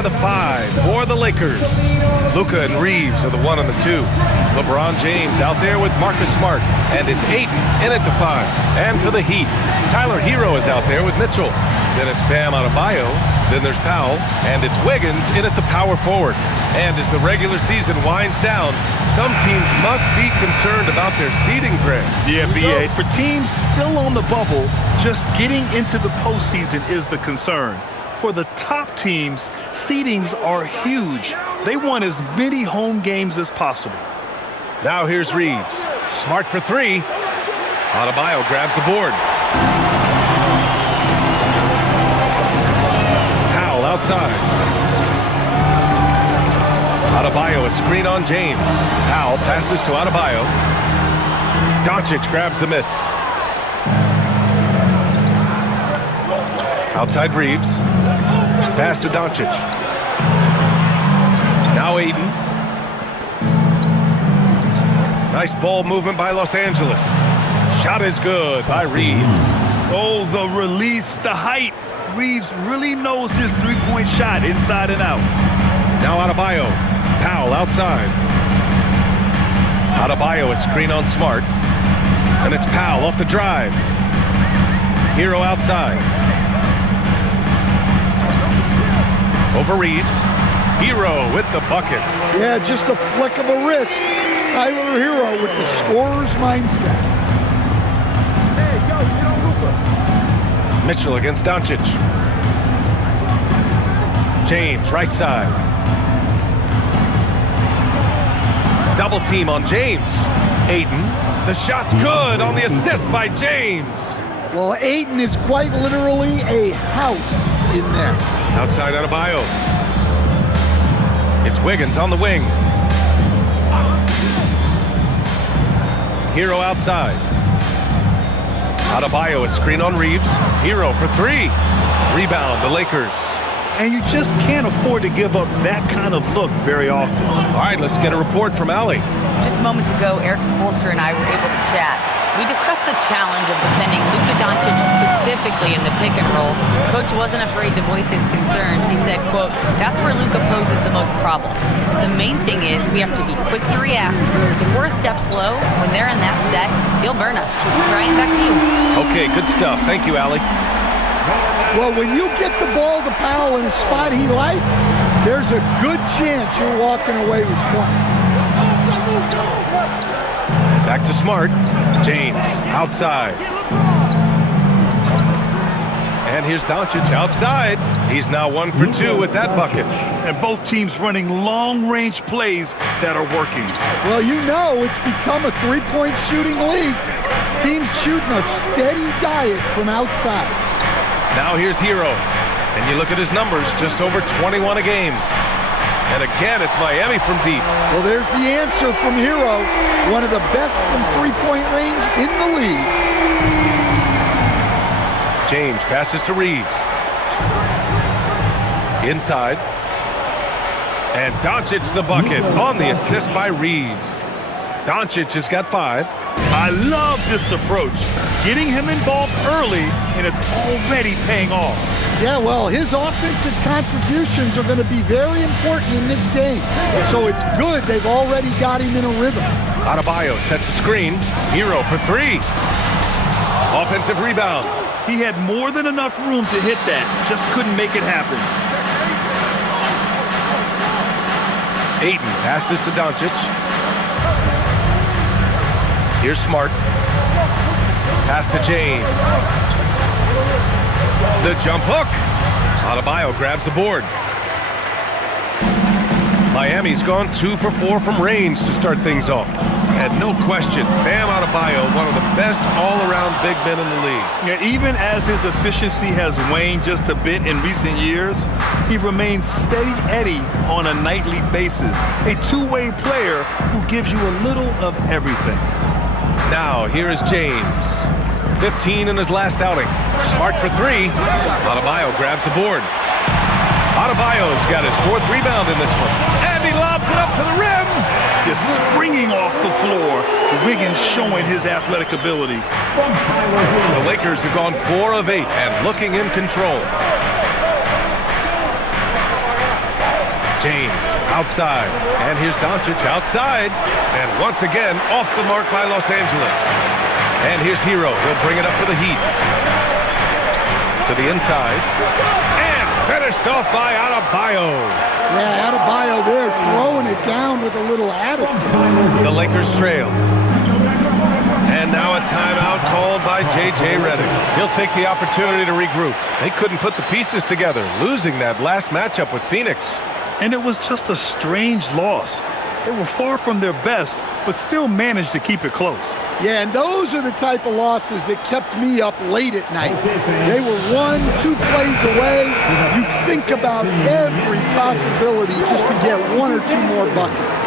are the 5 for the Lakers. Luka and Reeves are the 1 and the 2. LeBron James out there with Marcus Smart, and it's Ayton in at the 5. And for the Heat, Tyler Hero is out there with Mitchell. Then it's Bam Adebayo, then there's Powell, and it's Wiggins in at the power forward. And as the regular season winds down, some teams must be concerned about their seeding, Greg. Yeah, BA. For teams still on the bubble, just getting into the postseason is the concern. For the top teams, seedings are huge. They want as many home games as possible. Now here's Reeves. Smart for 3. Adebayo grabs the board. Powell outside. Adebayo, a screen on James. Powell passes to Adebayo. Doncic grabs the miss. Outside Reeves. Pass to Doncic. Now Ayton. Nice ball movement by Los Angeles. Shot is good by Reeves. Oh, the release, the height. Reeves really knows his three-point shot inside and out. Now Adebayo. Powell outside. Adebayo, a screen on Smart. And it's Powell off the drive. Hero outside. Over Reeves. Hero with the bucket. Yeah, just a flick of a wrist. Tyler Hero with the scorer's mindset. Hey, yo, get on Luka. Mitchell against Doncic. James, right side. Double team on James. Ayton. The shot's good on the assist by James. Well, Ayton is quite literally a house in there. Outside Adebayo. It's Wiggins on the wing. Hero outside. Adebayo, a screen on Reeves. Hero for 3. Rebound, the Lakers. And you just can't afford to give up that kind of look very often. All right, let's get a report from Allie. Just moments ago, Eric Spoelstra and I were able to chat. We discussed the challenge of defending Luka Doncic specifically in the pick and roll. Coach wasn't afraid to voice his concerns. He said, quote, "That's where Luka poses the most problems. The main thing is we have to be quick to react. If we're a step slow, when they're in that set, he'll burn us." Brian, back to you. Okay, good stuff. Thank you, Allie. Well, when you get the ball to Powell in a spot he likes, there's a good chance you're walking away with points. Back to Smart. James outside. And here's Doncic outside. He's now 1 for 2 with that bucket. And both teams running long-range plays that are working. Well, you know it's become a three-point shooting league. Teams shooting a steady diet from outside. Now here's Hero. And you look at his numbers, just over 21 a game. And again, it's Miami from deep. Well, there's the answer from Hero. One of the best from three-point range in the league. James passes to Reeves. Inside. And Doncic the bucket on the assist by Reeves. Doncic has got 5. I love this approach. Getting him involved early, and it's already paying off. Yeah, well, his offensive contributions are going to be very important in this game. So it's good they've already got him in a rhythm. Adebayo sets a screen. Hero for 3. Offensive rebound. He had more than enough room to hit that. Just couldn't make it happen. Ayton passes to Doncic. Here's Smart. Pass to James. The jump hook. Adebayo grabs the board. Miami's gone 2 for 4 from range to start things off. And no question, Bam Adebayo, one of the best all-around big men in the league. Yeah, even as his efficiency has waned just a bit in recent years, he remains steady Eddie on a nightly basis. A two-way player who gives you a little of everything. Now, here is James. 15 in his last outing. Smart for 3. Adebayo grabs the board. Adebayo's got his 4th rebound in this one. And he lobs it up to the rim. Just springing off the floor. Wiggins showing his athletic ability. The Lakers have gone 4 of 8 and looking in control. James outside, and here's Doncic outside, and once again off the mark by Los Angeles. And here's Hero. He'll bring it up for the Heat. To the inside, and finished off by Adebayo. Yeah, Adebayo there throwing it down with a little attitude. The Lakers trail. And now a timeout called by J.J. Redick. He'll take the opportunity to regroup. They couldn't put the pieces together, losing that last matchup with Phoenix. And it was just a strange loss. They were far from their best, but still managed to keep it close. Yeah, and those are the type of losses that kept me up late at night. They were 1-2 plays away. You think about every possibility just to get 1 or 2 more buckets.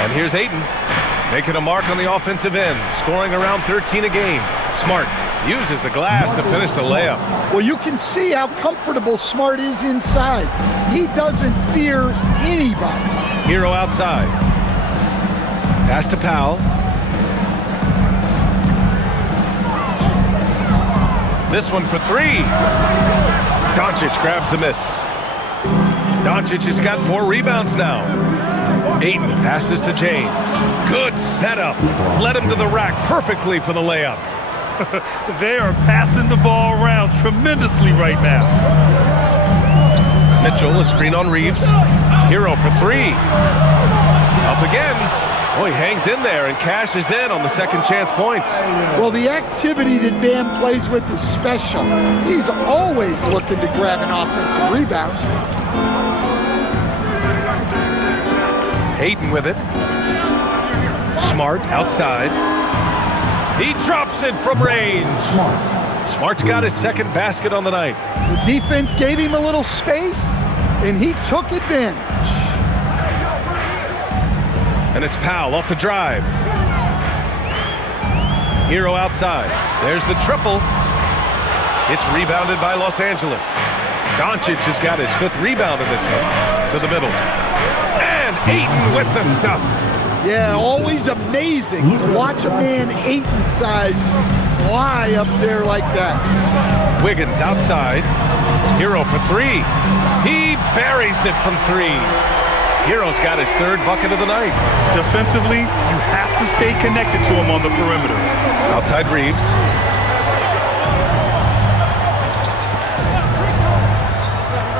And here's Ayton, making a mark on the offensive end, scoring around 13 a game. Smart uses the glass to finish the layup. Well, you can see how comfortable Smart is inside. He doesn't fear anybody. Hero outside. Pass to Powell. This one for 3. Doncic grabs the miss. Doncic has got 4 rebounds now. Ayton passes to James. Good setup. Led him to the rack perfectly for the layup. They are passing the ball around tremendously right now. Mitchell, a screen on Reeves. Hero for 3. Up again. Oh, he hangs in there and cashes in on the second chance points. Well, the activity that Bam plays with is special. He's always looking to grab an offensive rebound. Ayton with it. Smart outside. He drops it from range. Smart's got his second basket on the night. The defense gave him a little space, and he took advantage. And it's Powell off the drive. Hero outside. There's the triple. It's rebounded by Los Angeles. Doncic has got his 5th rebound in this one. To the middle. And Ayton with the stuff. Yeah, always amazing to watch a man Ayton size fly up there like that. Wiggins outside. Hero for 3. He buries it from 3. Hero's got his 3rd bucket of the night. Defensively, you have to stay connected to him on the perimeter. Outside Reeves.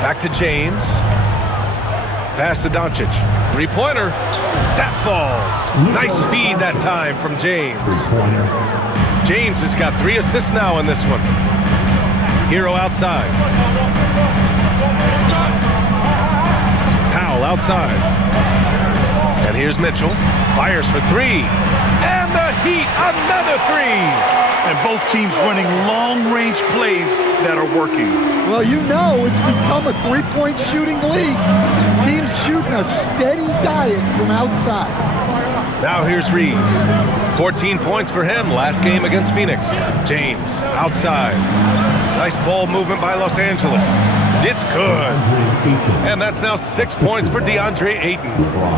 Back to James. Pass to Doncic. 3-pointer. That falls. Nice feed that time from James. James has got 3 assists now in this one. Hero outside. Powell outside. And here's Mitchell. Fires for 3. And the Heat, another 3. And both teams running long-range plays that are working. Well, you know it's become a 3-point shooting league. Teams shooting a steady diet from outside. Now here's Reeves. 14 points for him last game against Phoenix. James outside. Nice ball movement by Los Angeles. It's good. And that's now 6 points for DeAndre Ayton.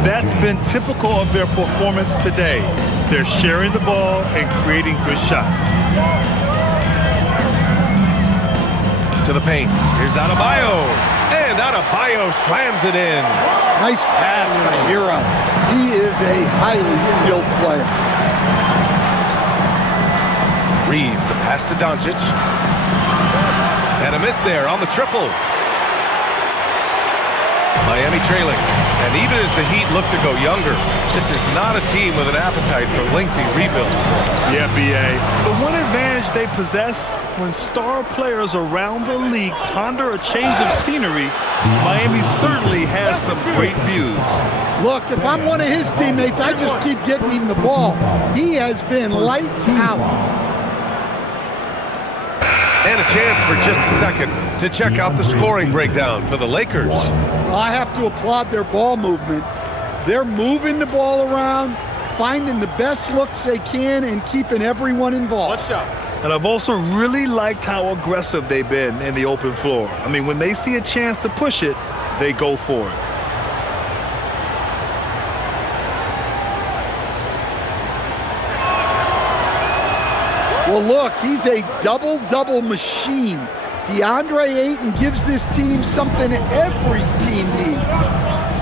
That's been typical of their performance today. They're sharing the ball and creating good shots. To the paint. Here's Adebayo. And Adebayo slams it in. Nice pass by Hero. He is a highly skilled player. Reeves, the pass to Doncic. And a miss there on the triple. Miami trailing. And even as the Heat look to go younger, this is not a team with an appetite for lengthy rebuilds. Yeah, B.A. The one advantage they possess, when star players around the league ponder a change of scenery, Miami certainly has some great views. Look, if I'm one of his teammates, I just keep getting him the ball. He has been lights out. And a chance for just a second to check out the scoring breakdown for the Lakers. Well, I have to applaud their ball movement. They're moving the ball around, finding the best looks they can, and keeping everyone involved. What's up? And I've also really liked how aggressive they've been in the open floor. I mean, when they see a chance to push it, they go for it. Well, look, he's a double-double machine. DeAndre Ayton gives this team something every team needs: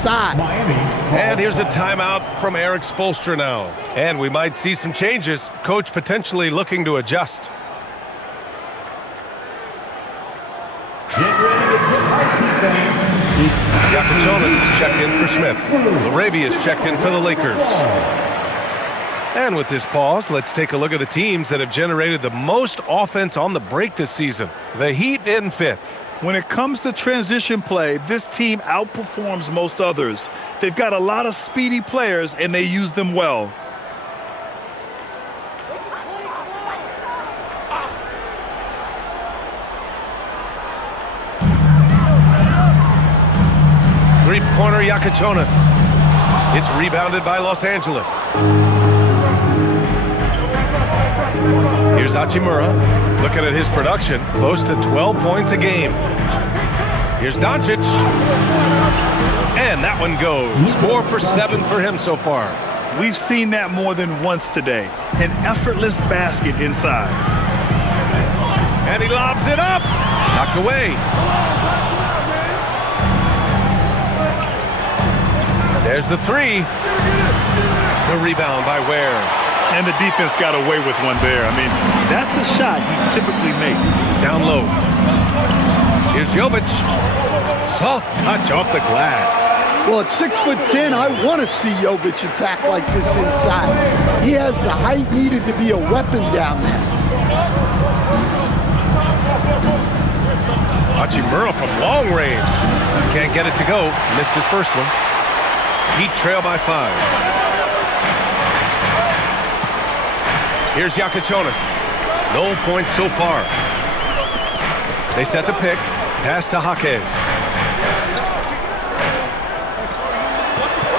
size. And here's a timeout from Eric Spoelstra now. And we might see some changes. Coach potentially looking to adjust. Yakichonis is checked in for Smith. Larabi is checked in for the Lakers. And with this pause, let's take a look at the teams that have generated the most offense on the break this season. The Heat in 5th. When it comes to transition play, this team outperforms most others. They've got a lot of speedy players, and they use them well. Three-pointer Yakichonis. It's rebounded by Los Angeles. Here's Hachimura. Looking at his production, close to 12 points a game. Here's Doncic. And that one goes. 4 for 7 for him so far. We've seen that more than once today. An effortless basket inside. And he lobs it up. Knocked away. There's the three. The rebound by Ware. And the defense got away with one there. I mean, that's a shot he typically makes. Down low. Here's Jovic. Soft touch off the glass. Well, at 6'10", I want to see Jovic attack like this inside. He has the height needed to be a weapon down there. Hachimura from long range. Can't get it to go. Missed his first one. Heat trail by 5. Here's Yakichonis. No points so far. They set the pick. Pass to Jaquez.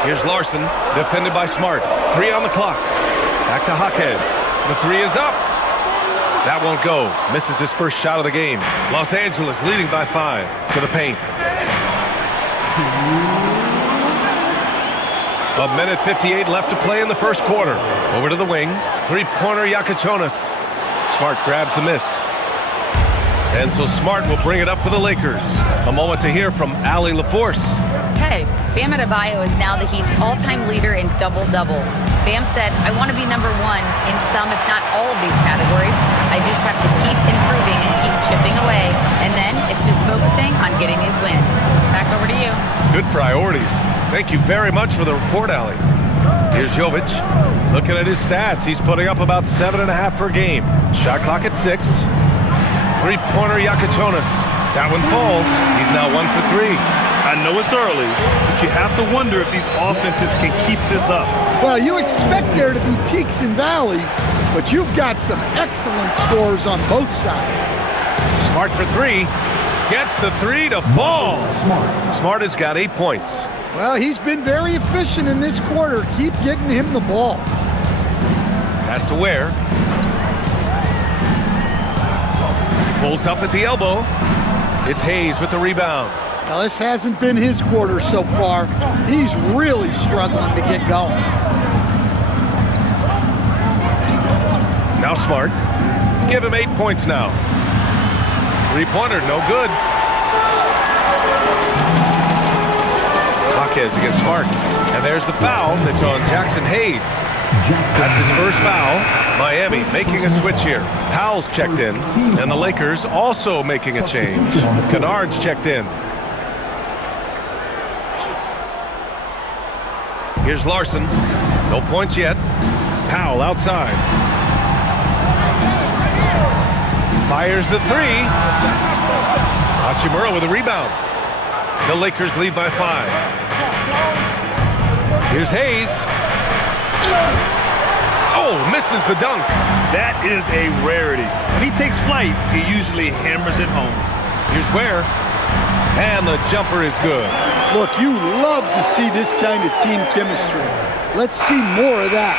Here's Larson. Defended by Smart. 3 on the clock. Back to Jaquez. The 3 is up. That won't go. Misses his first shot of the game. Los Angeles leading by 5 to the paint. A minute 58 left to play in the first quarter. Over to the wing. Three-pointer Yakichonis. Smart grabs the miss. And so Smart will bring it up for the Lakers. A moment to hear from Allie LaForce. Hey, Bam Adebayo is now the Heat's all-time leader in double-doubles. Bam said, I want to be number 1 in some, if not all of these categories. I just have to keep improving and keep chipping away. And then it's just focusing on getting these wins. Back over to you. Good priorities. Thank you very much for the report, Allie. Here's Jovic. Looking at his stats, he's putting up about 7.5 per game. Shot clock at 6. Three-pointer Yakichonis. That one falls. He's now 1 for 3. I know it's early, but you have to wonder if these offenses can keep this up. Well, you expect there to be peaks and valleys, but you've got some excellent scores on both sides. Smart for 3. Gets the 3 to fall. Smart has got 8 points. Well, he's been very efficient in this quarter. Keep getting him the ball. Pass to Ware. Pulls up at the elbow. It's Hayes with the rebound. Now, this hasn't been his quarter so far. He's really struggling to get going. Now Smart. Give him 8 points now. Three-pointer, no good. Jaquez against Smart. And there's the foul that's on Jackson Hayes. That's his first foul. Miami making a switch here. Powell's checked in. And the Lakers also making a change. Kennard's checked in. Here's Larson. No points yet. Powell outside. Fires the 3. Hachimura with a rebound. The Lakers lead by 5. Here's Hayes. Oh, misses the dunk. That is a rarity. When he takes flight, he usually hammers it home. Here's Ware. And the jumper is good. Look, you love to see this kind of team chemistry. Let's see more of that.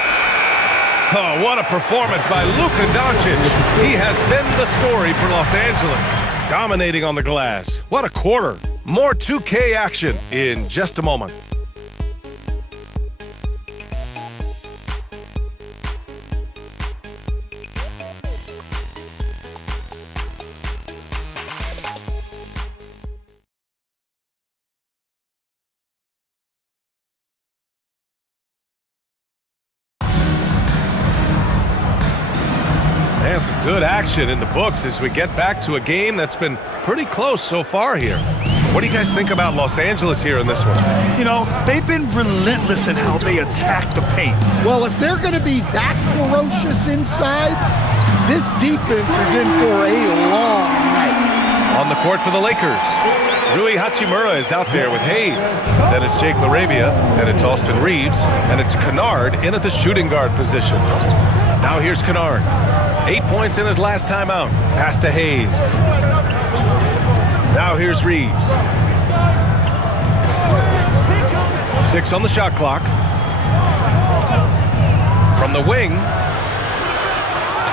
Oh, what a performance by Luka Doncic. He has been the story for Los Angeles. Dominating on the glass. What a quarter. More 2K action in just a moment. And some good action in the books as we get back to a game that's been pretty close so far here. What do you guys think about Los Angeles here in this one? You know, they've been relentless in how they attack the paint. Well, if they're going to be that ferocious inside, this defense is in for a long night. On the court for the Lakers, Rui Hachimura is out there with Hayes. Then it's Jake LaRavia, then it's Austin Reeves, and it's Kennard in at the shooting guard position. Now here's Kennard. 8 points in his last time out. Pass to Hayes. Now here's Reeves. 6 on the shot clock. From the wing.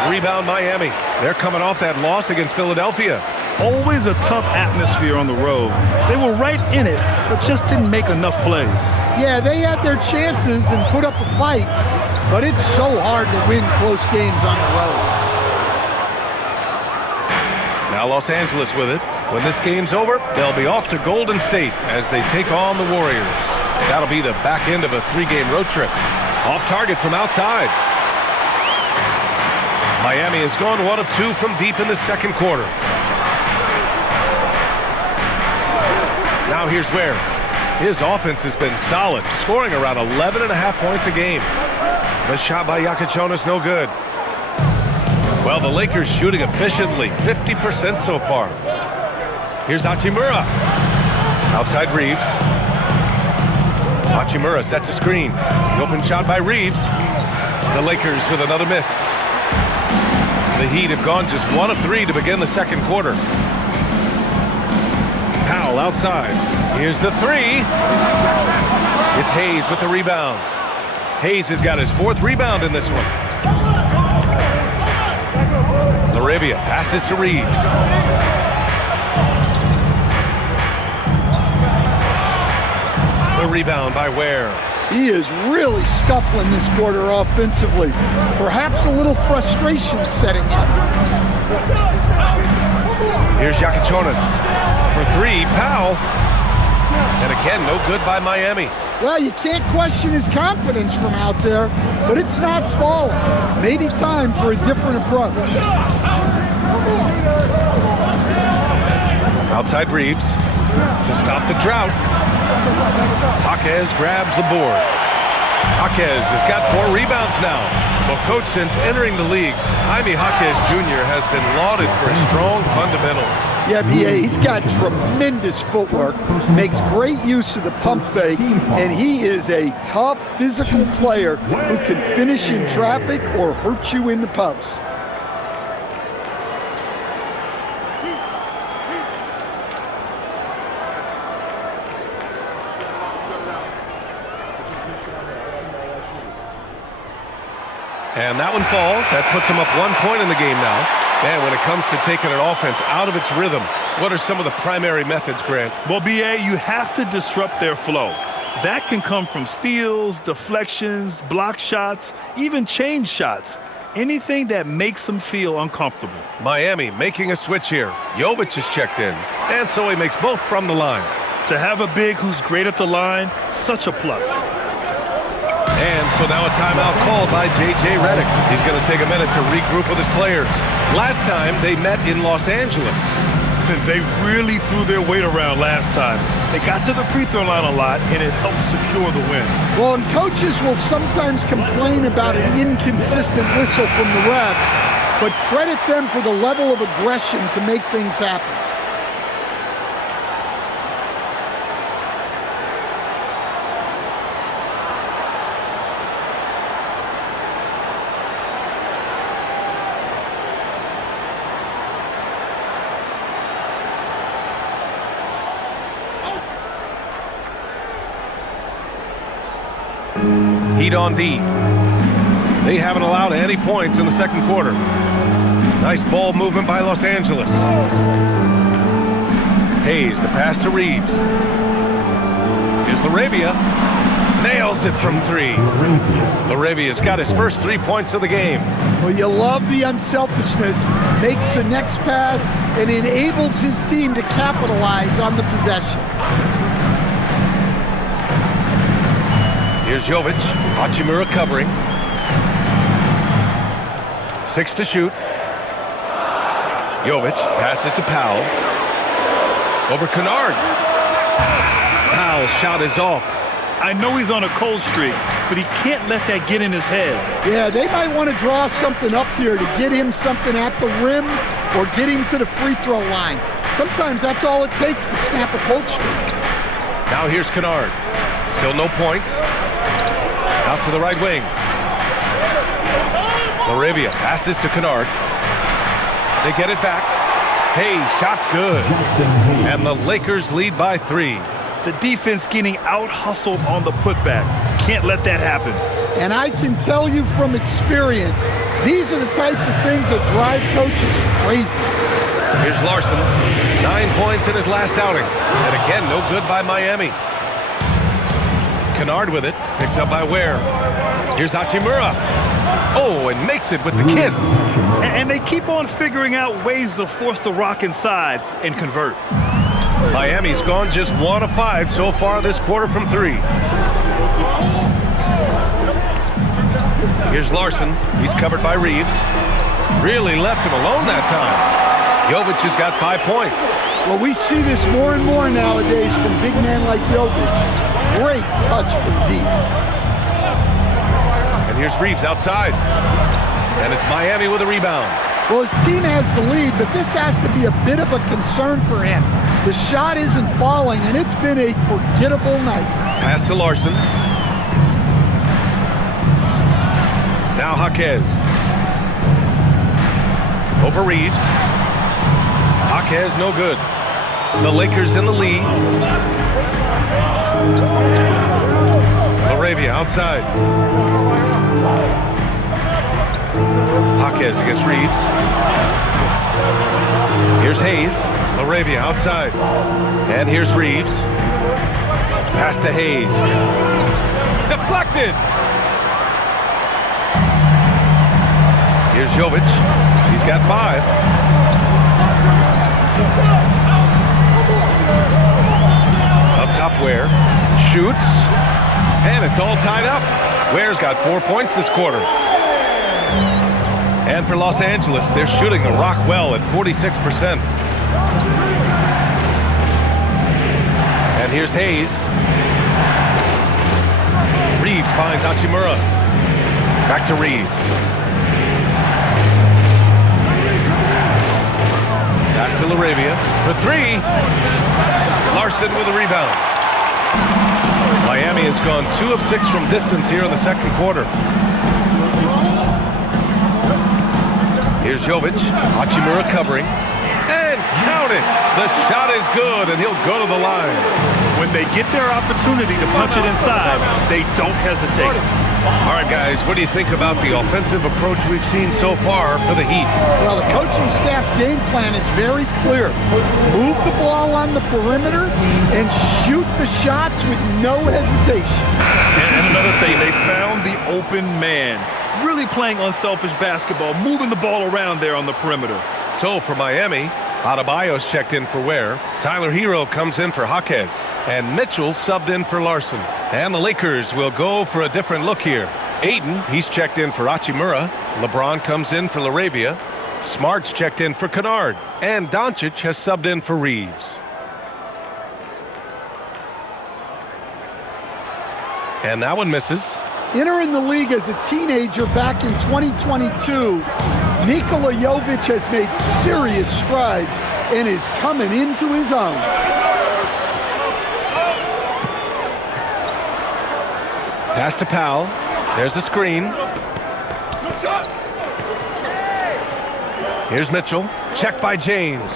Rebound Miami. They're coming off that loss against Philadelphia. Always a tough atmosphere on the road. They were right in it, but just didn't make enough plays. Yeah, they had their chances and put up a fight, but it's so hard to win close games on the road. Now Los Angeles with it. When this game's over, they'll be off to Golden State as they take on the Warriors. That'll be the back end of a 3-game road trip. Off target from outside. Miami has gone 1 of 2 from deep in the second quarter. Now here's Ware. His offense has been solid, scoring around 11.5 points a game. The shot by Iaquiconis no good. Well, the Lakers shooting efficiently, 50% so far. Here's Hachimura. Outside Reeves. Hachimura sets a screen. The open shot by Reeves. The Lakers with another miss. The Heat have gone just 1 of 3 to begin the second quarter. Powell outside. Here's the 3. It's Hayes with the rebound. Hayes has got his 4th rebound in this one. LaRavia passes to Reeves. The rebound by Ware. He is really scuffling this quarter offensively. Perhaps a little frustration setting in. Here's Iaquiconis. For 3, Powell. And again, no good by Miami. Well, you can't question his confidence from out there, but it's not falling. Maybe time for a different approach. Outside Reeves to stop the drought. Jaquez grabs the board. Jaquez has got 4 rebounds now. Well, coach, since entering the league, Jaime Jaquez Jr. has been lauded for his strong fundamentals. Yeah, B.A., he's got tremendous footwork, makes great use of the pump fake, and he is a tough physical player who can finish in traffic or hurt you in the post. And that one falls. That puts him up 1 point in the game now. And when it comes to taking an offense out of its rhythm, what are some of the primary methods, Grant? Well, B.A., you have to disrupt their flow. That can come from steals, deflections, block shots, even change shots. Anything that makes them feel uncomfortable. Miami making a switch here. Jovic is checked in. And so he makes both from the line. To have a big who's great at the line, such a plus. And so now a timeout called by J.J. Redick. He's going to take a minute to regroup with his players. Last time they met in Los Angeles. They really threw their weight around last time. They got to the free throw line a lot, and it helped secure the win. Well, and coaches will sometimes complain about an inconsistent whistle from the refs, but credit them for the level of aggression to make things happen. Heat on D. They haven't allowed any points in the second quarter. Nice ball movement by Los Angeles. Hayes, the pass to Reeves. Here's LaRavia. Nails it from three. LaRavia's got his first 3 points of the game. Well, you love the unselfishness. Makes the next pass and enables his team to capitalize on the possession. Here's Jovic. Hachimura covering. 6 to shoot. Jovic passes to Powell. Over Kennard. Powell's shot is off. I know he's on a cold streak, but he can't let that get in his head. Yeah, they might want to draw something up here to get him something at the rim or get him to the free throw line. Sometimes that's all it takes to snap a cold streak. Now here's Kennard. Still no points. Out to the right wing. LaRavia passes to Kennard. They get it back. Hayes, shot's good. And the Lakers lead by 3. The defense getting out-hustled on the putback. Can't let that happen. And I can tell you from experience, these are the types of things that drive coaches crazy. Here's Larson. 9 points in his last outing. And again, no good by Miami. Kennard with it. Picked up by Ware. Here's Hachimura. Oh, and makes it with the kiss. And they keep on figuring out ways to force the rock inside and convert. Miami's gone just 1 of 5 so far this quarter from 3. Here's Larson. He's covered by Reeves. Really left him alone that time. Jovic has got 5 points. Well, we see this more and more nowadays from big men like Jovic. Great touch from deep. And here's Reeves outside. And it's Miami with a rebound. Well, his team has the lead, but this has to be a bit of a concern for him. The shot isn't falling, and it's been a forgettable night. Pass to Larson. Now Jaquez. Over Reeves. Jaquez no good. The Lakers in the lead. LaRavia outside. Jaquez against Reeves. Here's Hayes. LaRavia outside. And here's Reeves. Pass to Hayes. Deflected! Here's Jovic. He's got 5. Up top Ware. Shoots. And it's all tied up. Ware's got 4 points this quarter. And for Los Angeles, they're shooting the rock well at 46%. And here's Hayes. Reeves finds Hachimura. Back to Reeves. Pass to LaRavia for 3. Larson with a rebound. Miami has gone 2 of 6 from distance here in the second quarter. Here's Jovic. Hachimura covering. And count it. The shot is good, and he'll go to the line. When they get their opportunity to punch it inside, they don't hesitate. All right, guys, what do you think about the offensive approach we've seen so far for the Heat? Well, the coaching staff's game plan is very clear. Move the ball on the perimeter and shoot the shots with no hesitation. And another thing, they found the open man. Really playing unselfish basketball, moving the ball around there on the perimeter. So for Miami, Adebayo's checked in for Ware. Tyler Hero comes in for Jaquez. And Mitchell subbed in for Larson. And the Lakers will go for a different look here. Ayton, he's checked in for Hachimura. LeBron comes in for LaRavia. Smart's checked in for Kennard. And Doncic has subbed in for Reeves. And that one misses. Entering the league as a teenager back in 2022, Nikola Jovic has made serious strides and is coming into his own. Pass to Powell. There's a screen. Here's Mitchell. Checked by James.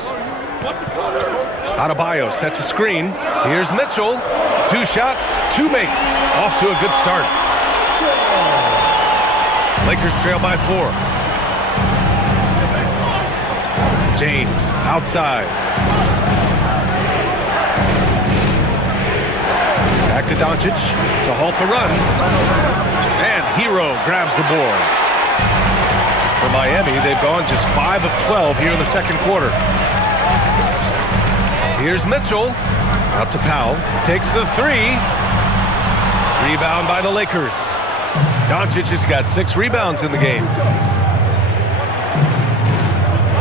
Adebayo sets a screen. Here's Mitchell. 2 shots, 2 makes. Off to a good start. Lakers trail by 4. James outside. Back to Doncic to halt the run. And Hero grabs the board. For Miami, they've gone just 5 of 12 here in the second quarter. Here's Mitchell. Out to Powell. Takes the 3. Rebound by the Lakers. Doncic has got 6 rebounds in the game.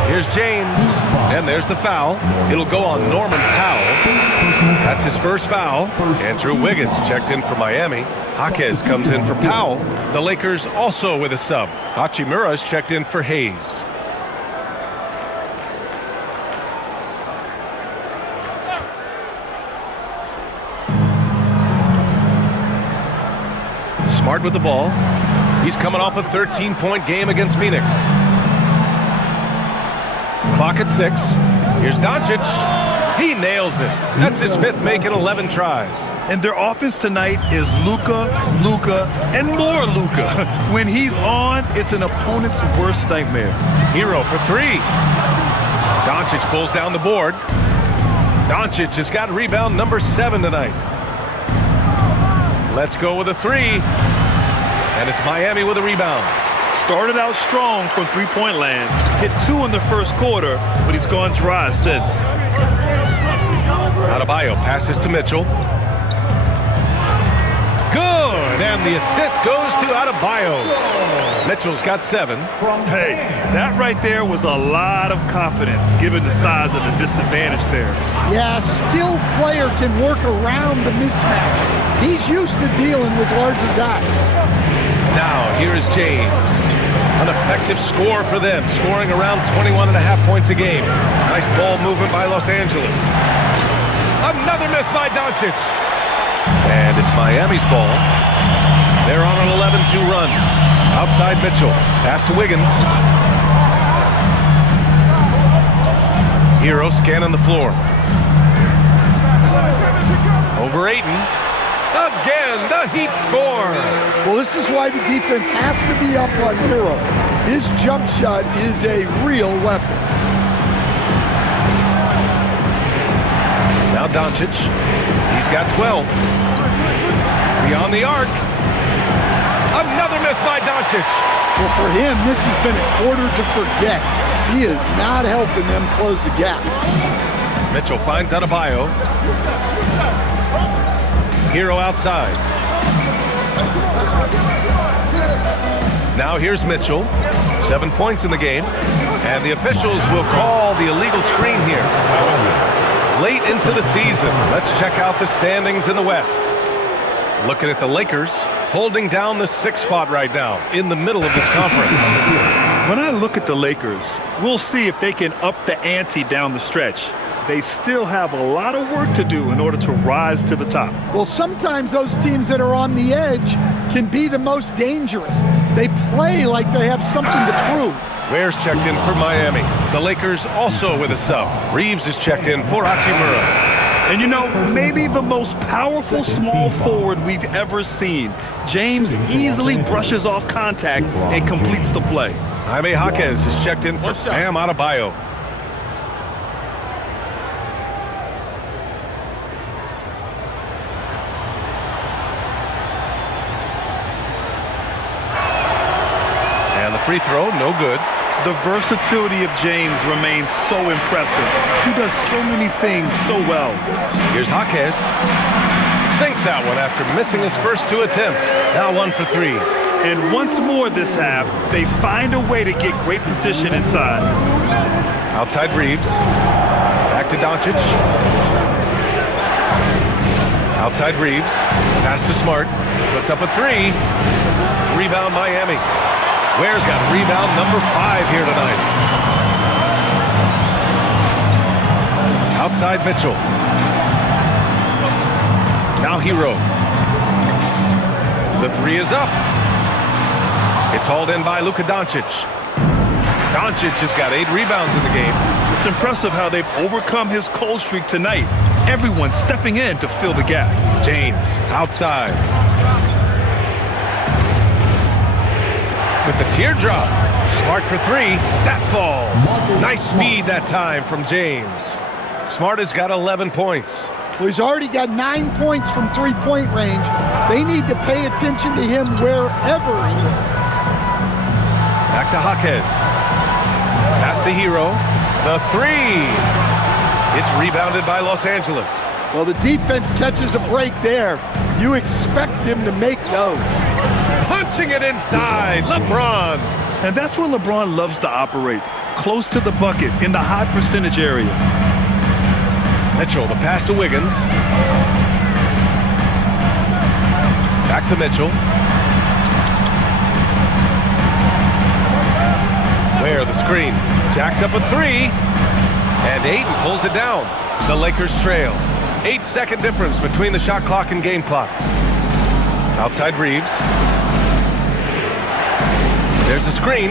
Here's James. And there's the foul. It'll go on Norman Powell. That's his first foul. Andrew Wiggins checked in for Miami. Jaquez comes in for Powell. The Lakers also with a sub. Hachimura's checked in for Hayes. Smart with the ball. He's coming off a 13-point game against Phoenix. Clock at 6. Here's Doncic. He nails it. That's his 5th make in 11 tries. And their offense tonight is Luka, and more Luka. When he's on, it's an opponent's worst nightmare. Hero for 3. Doncic pulls down the board. Doncic has got rebound number 7 tonight. Let's go with a 3. And it's Miami with a rebound. Started out strong from three-point land. Hit 2 in the first quarter, but he's gone dry since. Adebayo passes to Mitchell. Good, and the assist goes to Adebayo. Mitchell's got 7. Hey, that right there was a lot of confidence, given the size of the disadvantage there. Yeah, a skilled player can work around the mismatch. He's used to dealing with larger guys. Now, here's James. An effective score for them, scoring around 21.5 points a game. Nice ball movement by Los Angeles. Another miss by Doncic. And it's Miami's ball. They're on an 11-2 run. Outside Mitchell. Pass to Wiggins. Hero scanning the floor. Over Ayton. Again, the Heat score. Well, this is why the defense has to be up on Hero. His jump shot is a real weapon. Now Doncic. He's got 12. Beyond the arc. Another miss by Doncic. Well, for him, this has been a quarter to forget. He is not helping them close the gap. Mitchell finds Adebayo. Hero outside. Now here's Mitchell. 7 points in the game. And the officials will call the illegal screen here. Late into the season, let's check out the standings in the West. Looking at the Lakers, holding down the 6th spot right now, in the middle of this conference. When I look at the Lakers, we'll see if they can up the ante down the stretch. They still have a lot of work to do in order to rise to the top. Well, sometimes those teams that are on the edge can be the most dangerous. They play like they have something to prove. Ware's checked in for Miami. The Lakers also with a sub. Reeves is checked in for Hachimura. And you know, maybe the most powerful small forward we've ever seen. James easily brushes off contact and completes the play. Jaime Jaquez is checked in for Bam Adebayo. And the free throw, no good. The versatility of James remains so impressive. He does so many things so well. Here's Jaquez. Sinks that one after missing his first 2 attempts. Now 1 for 3. And once more this half, they find a way to get great position inside. Outside Reeves. Back to Doncic. Outside Reeves. Pass to Smart. Puts up a 3. Rebound Miami. Ware's got rebound number 5 here tonight. Outside Mitchell. Now Hero. The 3 is up. It's hauled in by Luka Doncic. Doncic has got 8 rebounds in the game. It's impressive how they've overcome his cold streak tonight. Everyone stepping in to fill the gap. James outside. with the teardrop. Smart for three. That falls. Nice feed that time from James. Smart has got 11 points. Well, he's already got 9 points from three-point range. They need to pay attention to him wherever he is. Back to Jaquez. Pass to Hero. The three. It's rebounded by Los Angeles. Well, the defense catches a break there. You expect him to make those. Punching it inside. LeBron. And that's where LeBron loves to operate, close to the bucket in the high percentage area. Mitchell, the pass to Wiggins. Back to Mitchell. Where the screen. Jacks up a three. And Ayton pulls it down. The Lakers trail. 8-second difference between the shot clock and game clock. Outside Reeves. There's a screen.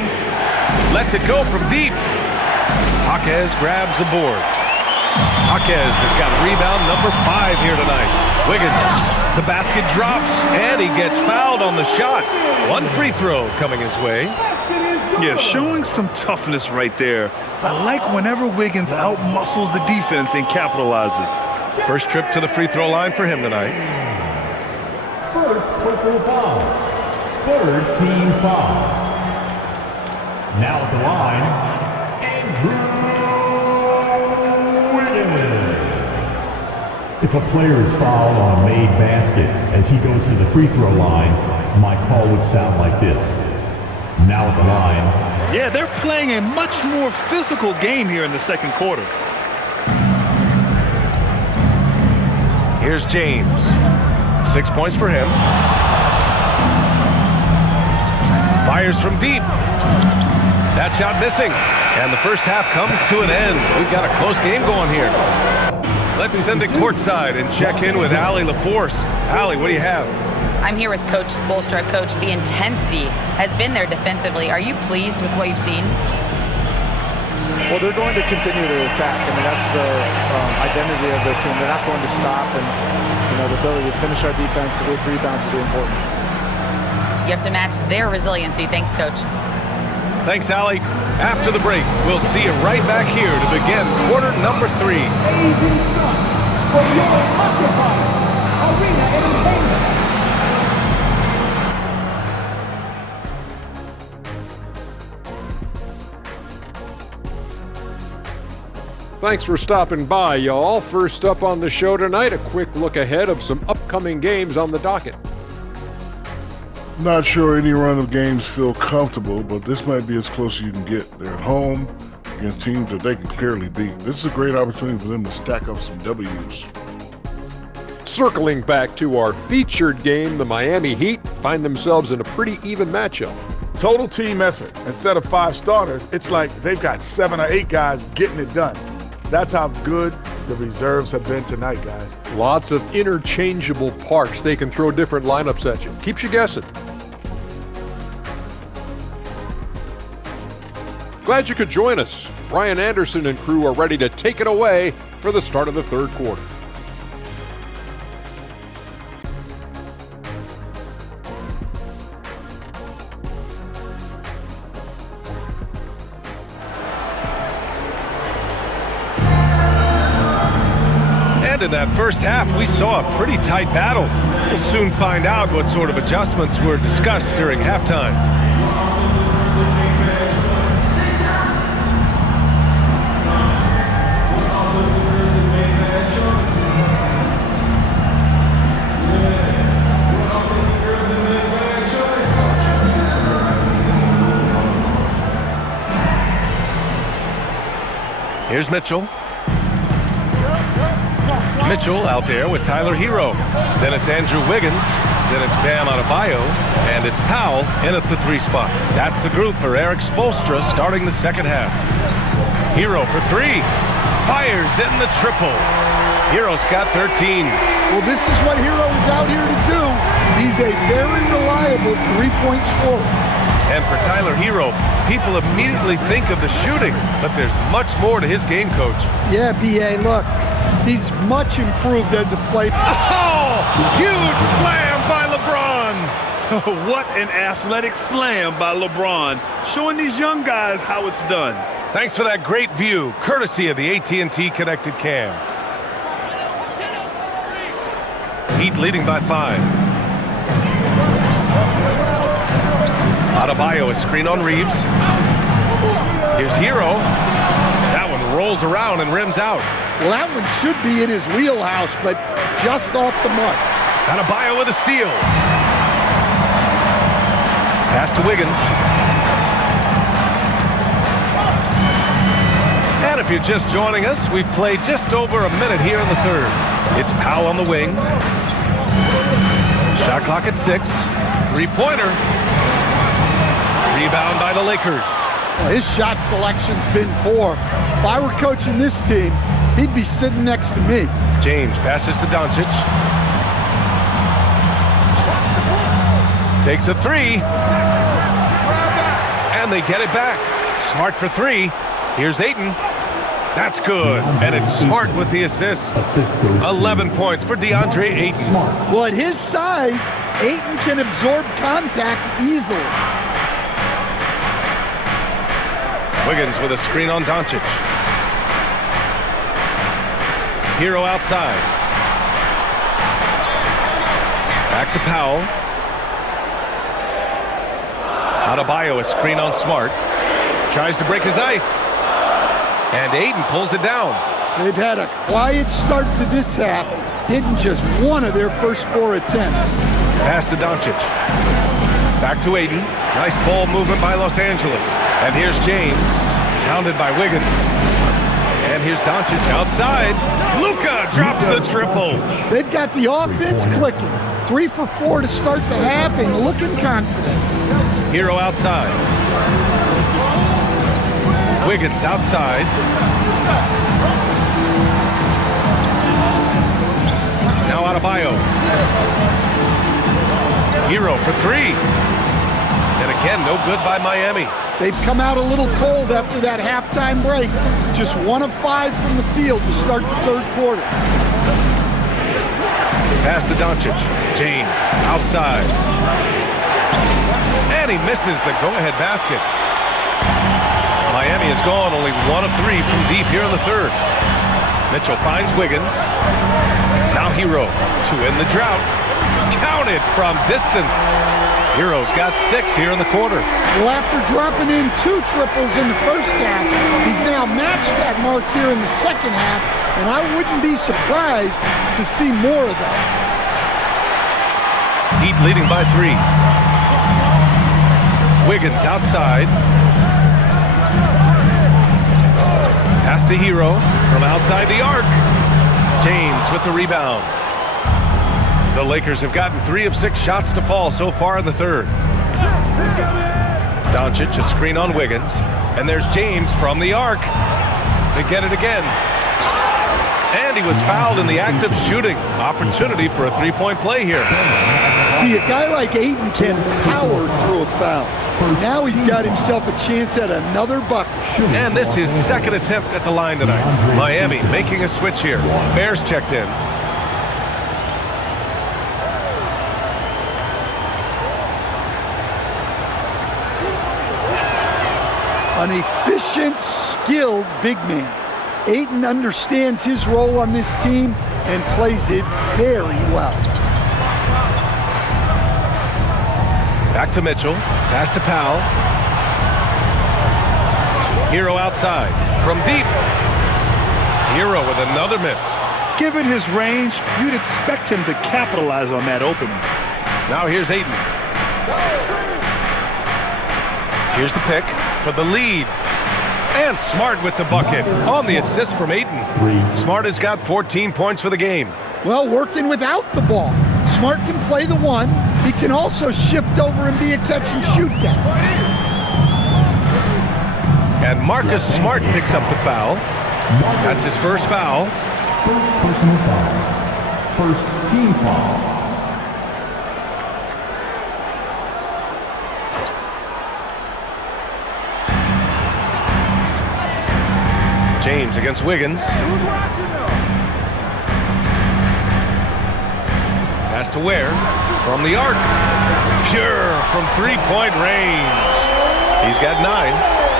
Lets it go from deep. Jaquez grabs the board. Jaquez has got rebound number 5 here tonight. Wiggins, the basket drops, and he gets fouled on the shot. One free throw coming his way. Yeah, showing some toughness right there. I like whenever Wiggins outmuscles the defense and capitalizes. First trip to the free throw line for him tonight. First personal foul. Third team foul. Now at the line, Andrew Wiggins. If a player is fouled on a made basket as he goes to the free throw line, my call would sound like this. Now at the line. Yeah, they're playing a much more physical game here in the second quarter. Here's James. 6 points for him. Fires from deep. That shot missing. And the first half comes to an end. We've got a close game going here. Let's send it courtside and check in with Allie LaForce. Allie, what do you have? I'm here with Coach Spoelstra. Coach, the intensity has been there defensively. Are you pleased with what you've seen? Well, they're going to continue to attack. I mean, that's the identity of their team. They're not going to stop, and the ability to finish our defense with rebounds will be important. You have to match their resiliency. Thanks, Coach. Thanks, Allie. After the break, we'll see you right back here to begin quarter number 3. Amazing stuff from your occupier, Arena Entertainment. Thanks for stopping by, y'all. First up on the show tonight, a quick look ahead of some upcoming games on the docket. Not sure any run of games feel comfortable, but this might be as close as you can get. They're at home against teams that they can clearly beat. This is a great opportunity for them to stack up some W's. Circling back to our featured game, the Miami Heat find themselves in a pretty even matchup. Total team effort. Instead of 5 starters, it's like they've got 7 or 8 guys getting it done. That's how good the reserves have been tonight, guys. Lots of interchangeable parts. They can throw different lineups at you. Keeps you guessing. Glad you could join us. Brian Anderson and crew are ready to take it away for the start of the third quarter. In that first half, we saw a pretty tight battle. We'll soon find out what sort of adjustments were discussed during halftime. Here's Mitchell. Mitchell out there with Tyler Hero. Then it's Andrew Wiggins. Then it's Bam Adebayo. And it's Powell in at the 3 spot. That's the group for Eric Spoelstra starting the second half. Hero for 3. Fires in the triple. Hero's got 13. Well, this is what Hero is out here to do. He's a very reliable three-point scorer. And for Tyler Hero, people immediately think of the shooting, but there's much more to his game, Coach. Yeah, B.A., look. He's much improved as a player. Oh! Huge slam by LeBron! What an athletic slam by LeBron, showing these young guys how it's done. Thanks for that great view, courtesy of the AT&T Connected Cam. Heat leading by 5. Adebayo, a screen on Reeves. Here's Hero. That one rolls around and rims out. Well, that one should be in his wheelhouse, but just off the mark. Adebayo with a steal. Pass to Wiggins. And if you're just joining us, we've played just over a minute here in the third. It's Powell on the wing. Shot clock at 6. Three-pointer. Rebound by the Lakers. Well, his shot selection's been poor. If I were coaching this team, he'd be sitting next to me. James passes to Doncic. Takes a 3. And they get it back. Smart for 3. Here's Ayton. That's good. And it's Smart with the assist. 11 points for DeAndre Ayton. Well, at his size, Ayton can absorb contact easily. Wiggins with a screen on Doncic. Hero outside. Back to Powell. Adebayo, a screen on Smart. Tries to break his ice. And Ayton pulls it down. They've had a quiet start to this half, hitting just one of their first 4 attempts. Pass to Doncic. Back to Ayton. Nice ball movement by Los Angeles. And here's James, pounded by Wiggins. And here's Doncic outside. Luka drops the triple. They've got the offense clicking. 3 for 4 to start the half and looking confident. Hero outside. Wiggins outside. Now Adebayo. Hero for 3. And again, no good by Miami. They've come out a little cold after that halftime break. Just 1 of 5 from the field to start the third quarter. Pass to Doncic. James outside. And he misses the go-ahead basket. Miami is gone, only 1 of 3 from deep here in the third. Mitchell finds Wiggins. Now Hero to end the drought. Counted from distance. Hero's got 6 here in the quarter. Well, after dropping in 2 triples in the first half, he's now matched that mark here in the second half, and I wouldn't be surprised to see more of those. Heat leading by 3. Wiggins outside. Pass to Hero from outside the arc. James with the rebound. The Lakers have gotten 3 of 6 shots to fall so far in the third. Doncic, a screen on Wiggins. And there's James from the arc. They get it again. And he was fouled in the act of shooting. Opportunity for a 3-point play here. See, a guy like Ayton can power through a foul. Now he's got himself a chance at another bucket. And this is second attempt at the line tonight. Miami making a switch here. Bears checked in. An efficient, skilled big man. Ayton understands his role on this team and plays it very well. Back to Mitchell. Pass to Powell. Hero outside. From deep. Hero with another miss. Given his range, you'd expect him to capitalize on that opening. Now here's Ayton. Here's the pick for the lead. And Smart with the bucket on the assist from Ayton. Smart has got 14 points for the game. Well, working without the ball. Smart can play the 1. He can also shift over and be a catch-and-shoot guy. And Marcus Smart picks up the foul. That's his first foul. First personal foul. First team foul. James against Wiggins. Pass to Ware from the arc. Pure from three-point range. He's got 9.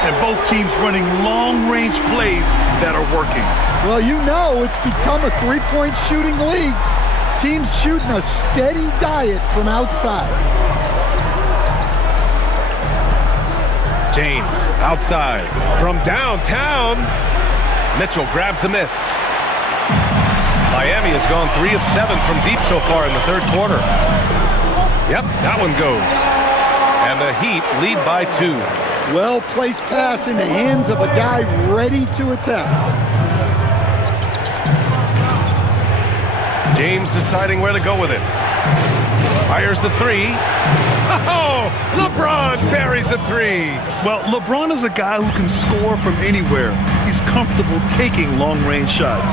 And both teams running long-range plays that are working. Well, you know it's become a three-point shooting league. Teams shooting a steady diet from outside. James outside from downtown. Mitchell grabs a miss. Miami has gone 3 of 7 from deep so far in the third quarter. Yep, that one goes. And the Heat lead by 2. Well-placed pass in the hands of a guy ready to attack. James deciding where to go with it. Fires the 3. Oh, LeBron buries the 3. Well, LeBron is a guy who can score from anywhere. He's comfortable taking long-range shots.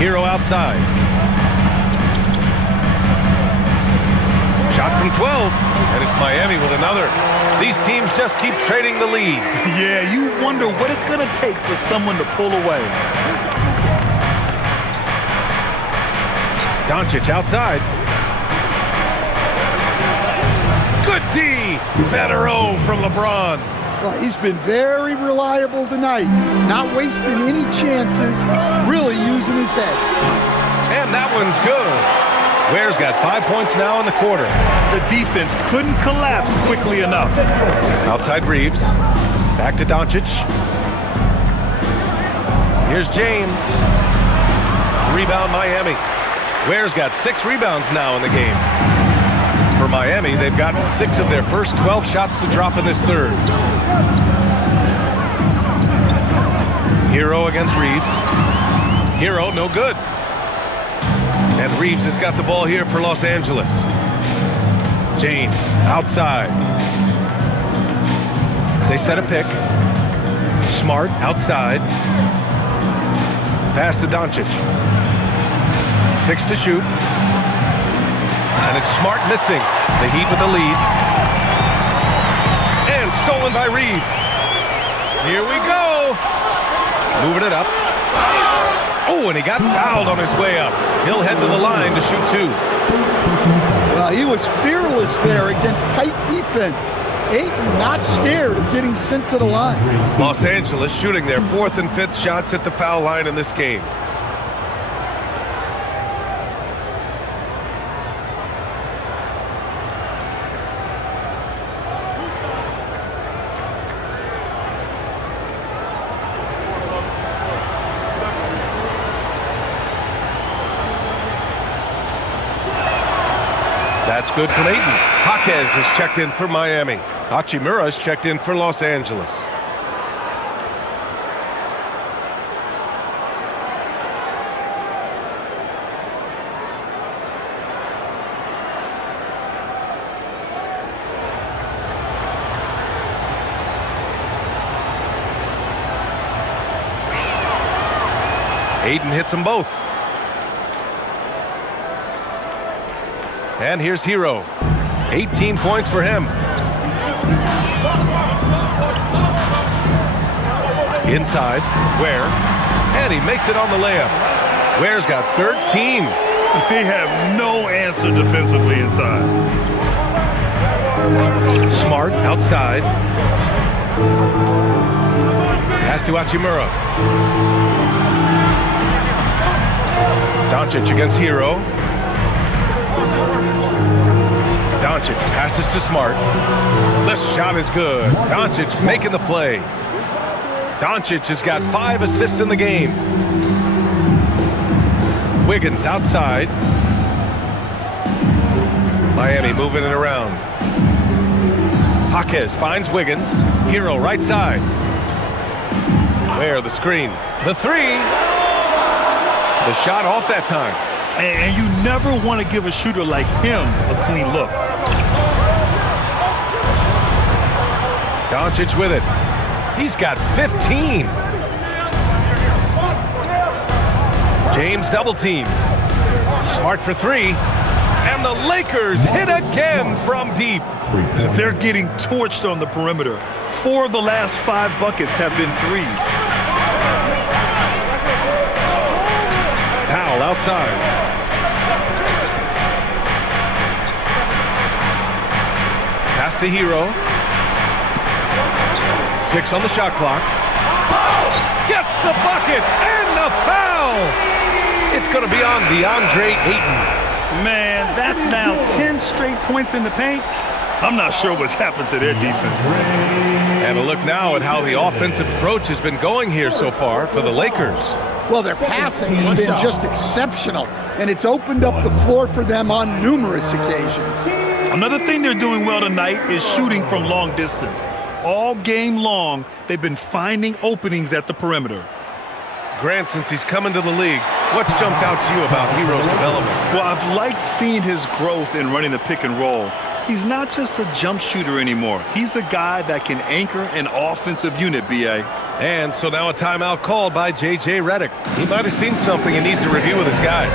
Hero outside. Shot from 12, and it's Miami with another. These teams just keep trading the lead. Yeah, you wonder what it's going to take for someone to pull away. Doncic outside. Good D. Better O from LeBron. Well, he's been very reliable tonight. Not wasting any chances, really using his head. And that one's good. Ware's got 5 points now in the quarter. The defense couldn't collapse quickly enough. Outside Reeves. Back to Doncic. Here's James. Rebound Miami. Ware's got 6 rebounds now in the game. For Miami, they've gotten 6 of their first 12 shots to drop in this third. Hero against Reeves. Hero, no good. And Reeves has got the ball here for Los Angeles. James, outside. They set a pick. Smart, outside. Pass to Doncic. 6 to shoot. And it's Smart missing. The Heat with the lead. And stolen by Reeves. Here we go. Moving it up. Oh, and he got fouled on his way up. He'll head to the line to shoot 2. Well, he was fearless there against tight defense. Ayton not scared of getting sent to the line. Los Angeles shooting their 4th and 5th shots at the foul line in this game. That's good from Ayton. Jaquez has checked in for Miami. Hachimura has checked in for Los Angeles. Ayton hits them both. And here's Hero. 18 points for him. Inside, Ware. And he makes it on the layup. Ware's got 13. They have no answer defensively inside. Smart outside. Pass to Hachimura. Doncic against Hero. Doncic passes to Smart. The shot is good. Doncic making the play. Doncic has got 5 assists in the game. Wiggins outside. Miami moving it around. Jaquez finds Wiggins. Hero right side. Where the screen. The 3. The shot off that time. And you never want to give a shooter like him a clean look. Doncic with it. He's got 15. James double teamed. Smart for 3. And the Lakers hit again from deep. They're getting torched on the perimeter. 4 of the last 5 buckets have been threes. Powell outside. Pass to Hero. 6 on the shot clock. Gets the bucket and the foul. It's going to be on DeAndre Ayton. Man, that's now 10 straight points in the paint. I'm not sure what's happened to their defense. And a look now at how the offensive approach has been going here so far for the Lakers. Well, their passing has been just exceptional, and it's opened up the floor for them on numerous occasions. Another thing they're doing well tonight is shooting from long distance. All game long, they've been finding openings at the perimeter. Grant, since he's come into the league, what's jumped out to you about Hero's development? Well, I've liked seeing his growth in running the pick and roll. He's not just a jump shooter anymore. He's a guy that can anchor an offensive unit, B.A. And so now a timeout called by J.J. Redick. He might have seen something and needs to review with his guys.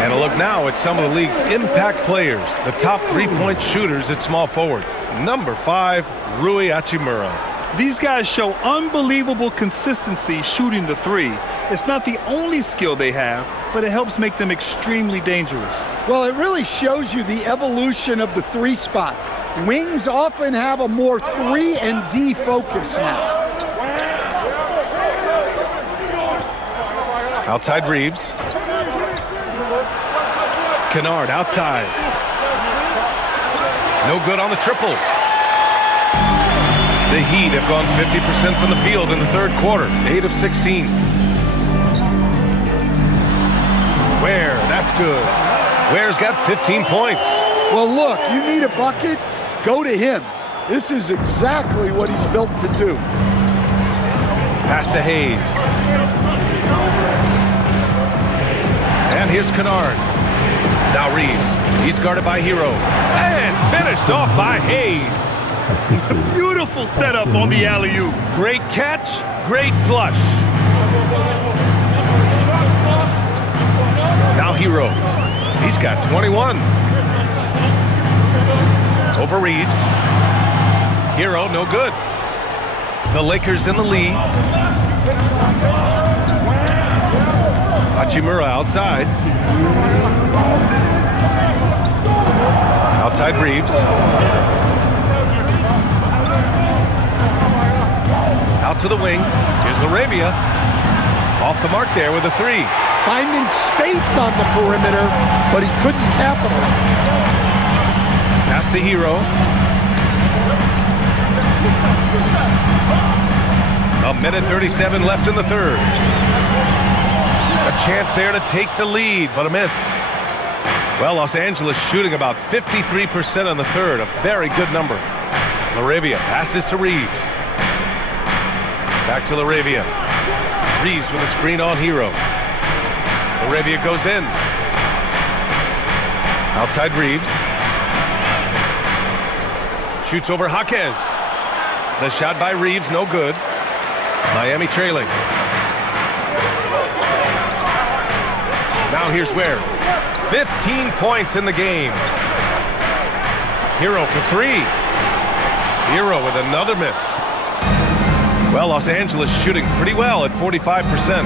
And a look now at some of the league's impact players, the top three-point shooters at small forward. Number 5, Rui Hachimura. These guys show unbelievable consistency shooting the three. It's not the only skill they have, but it helps make them extremely dangerous. Well, it really shows you the evolution of the three spot. Wings often have a more 3 and D focus now. Outside Reeves. Kennard outside. No good on the triple. The Heat have gone 50% from the field in the third quarter, 8 of 16. Ware, that's good. Ware's got 15 points. Well, look, you need a bucket, go to him. This is exactly what he's built to do. Pass to Hayes. And here's Kennard. Now Reeves. He's guarded by Hero. And finished off by Hayes. Beautiful setup on the alley-oop. Great catch, great flush. Now Hero. He's got 21. Over Reeves. Hero, no good. The Lakers in the lead. Hachimura outside. Outside Reeves. Out to the wing. Here's Laravia. Off the mark there with a 3. Finding space on the perimeter, but he couldn't capitalize. Pass to Hero. A minute 37 left in the third. A chance there to take the lead, but a miss. Well, Los Angeles shooting about 53% in the third, a very good number. Laravia passes to Reeves. Back to Laravia. Reeves with a screen on Hero. Laravia goes in. Outside Reeves. Shoots over Jaquez. The shot by Reeves, no good. Miami trailing. Now here's Ware. 15 points in the game. Hero for 3. Hero with another miss. Well, Los Angeles shooting pretty well at 45%.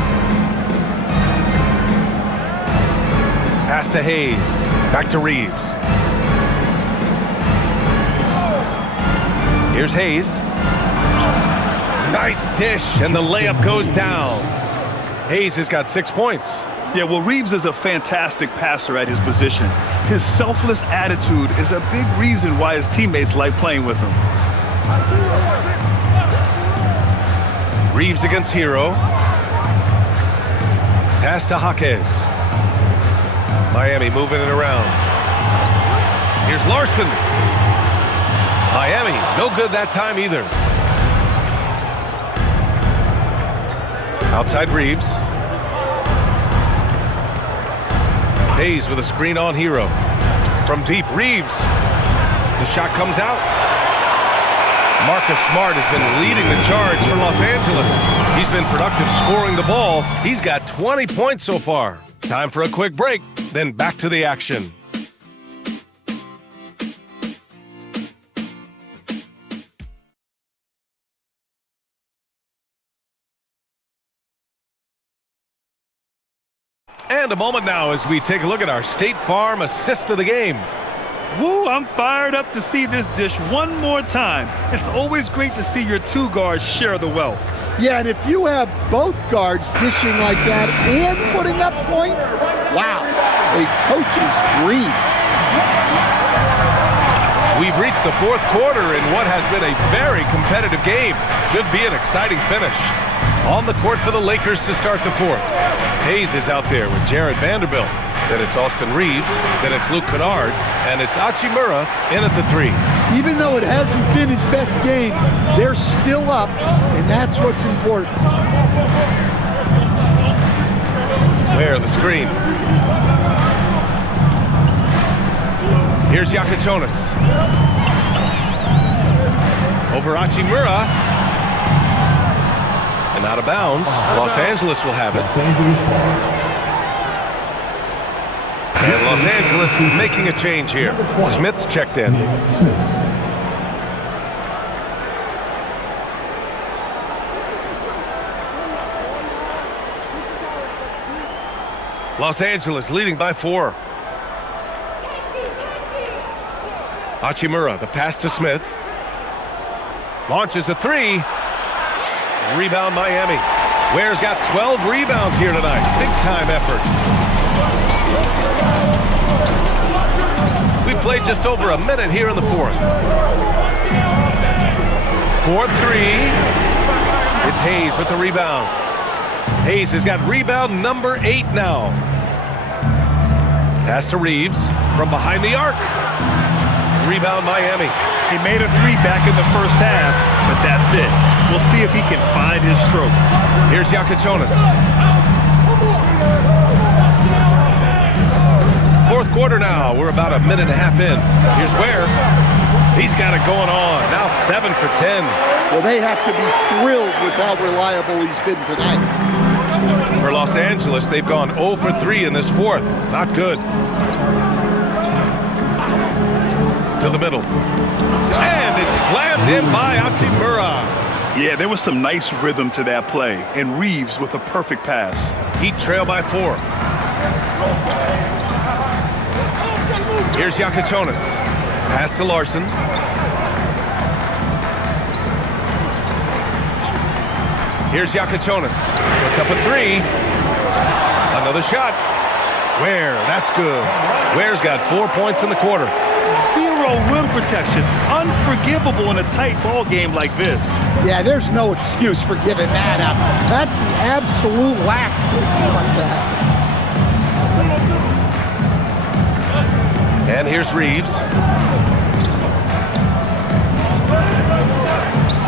Pass to Hayes. Back to Reeves. Here's Hayes. Nice dish, and the layup goes down. Hayes has got 6 points. Yeah, well, Reeves is a fantastic passer at his position. His selfless attitude is a big reason why his teammates like playing with him. Reeves against Hero. Pass to Jaquez. Miami moving it around. Here's Larson. Miami, no good that time either. Outside Reeves. Hayes with a screen on Hero. From deep, Reeves. The shot comes out. Marcus Smart has been leading the charge for Los Angeles. He's been productive scoring the ball. He's got 20 points so far. Time for a quick break, then back to the action. And a moment now as we take a look at our State Farm assist of the game. Woo, I'm fired up to see this dish one more time. It's always great to see your two guards share the wealth. Yeah, and if you have both guards dishing like that and putting up points, wow, a coach's dream. We've reached the fourth quarter in what has been a very competitive game. Should be an exciting finish. On the court for the Lakers to start the fourth. Hayes is out there with Jarrett Vanderbilt. Then it's Austin Reeves. Then it's Luke Kennard. And it's Hachimura in at the three. Even though it hasn't been his best game, they're still up, and that's what's important. Where the screen. Here's Yakichonis. Over Hachimura. And out of bounds. Los Angeles will have it. And Los Angeles making a change here. Smith's checked in. Los Angeles leading by 4. Hachimura, the pass to Smith. Launches a 3. Rebound Miami. Ware's got 12 rebounds here tonight. Big time effort. We played just over a minute here in the fourth. 4-3. It's Hayes with the rebound. Hayes has got rebound number 8 now. Pass to Reeves from behind the arc. Rebound Miami. He made a 3 back in the first half, but that's it. We'll see if he can find his stroke. Here's Yakichonis. Fourth quarter now. We're about a minute and a half in. Here's Ware. He's got it going on. Now 7 for 10. Well, they have to be thrilled with how reliable he's been tonight. For Los Angeles, they've gone 0 for 3 in this fourth. Not good. To the middle. And it's slammed in by Hachimura. Yeah, there was some nice rhythm to that play, and Reeves with a perfect pass. Heat trail by 4. Here's Yakichonis. Pass to Larson. Here's Yakichonis. Puts up a 3. Another shot. Ware, that's good. Ware's got 4 points in the quarter. Zero rim protection. Unforgivable in a tight ball game like this. Yeah, there's no excuse for giving that up. That's the absolute last thing you want to happen. And here's Reeves.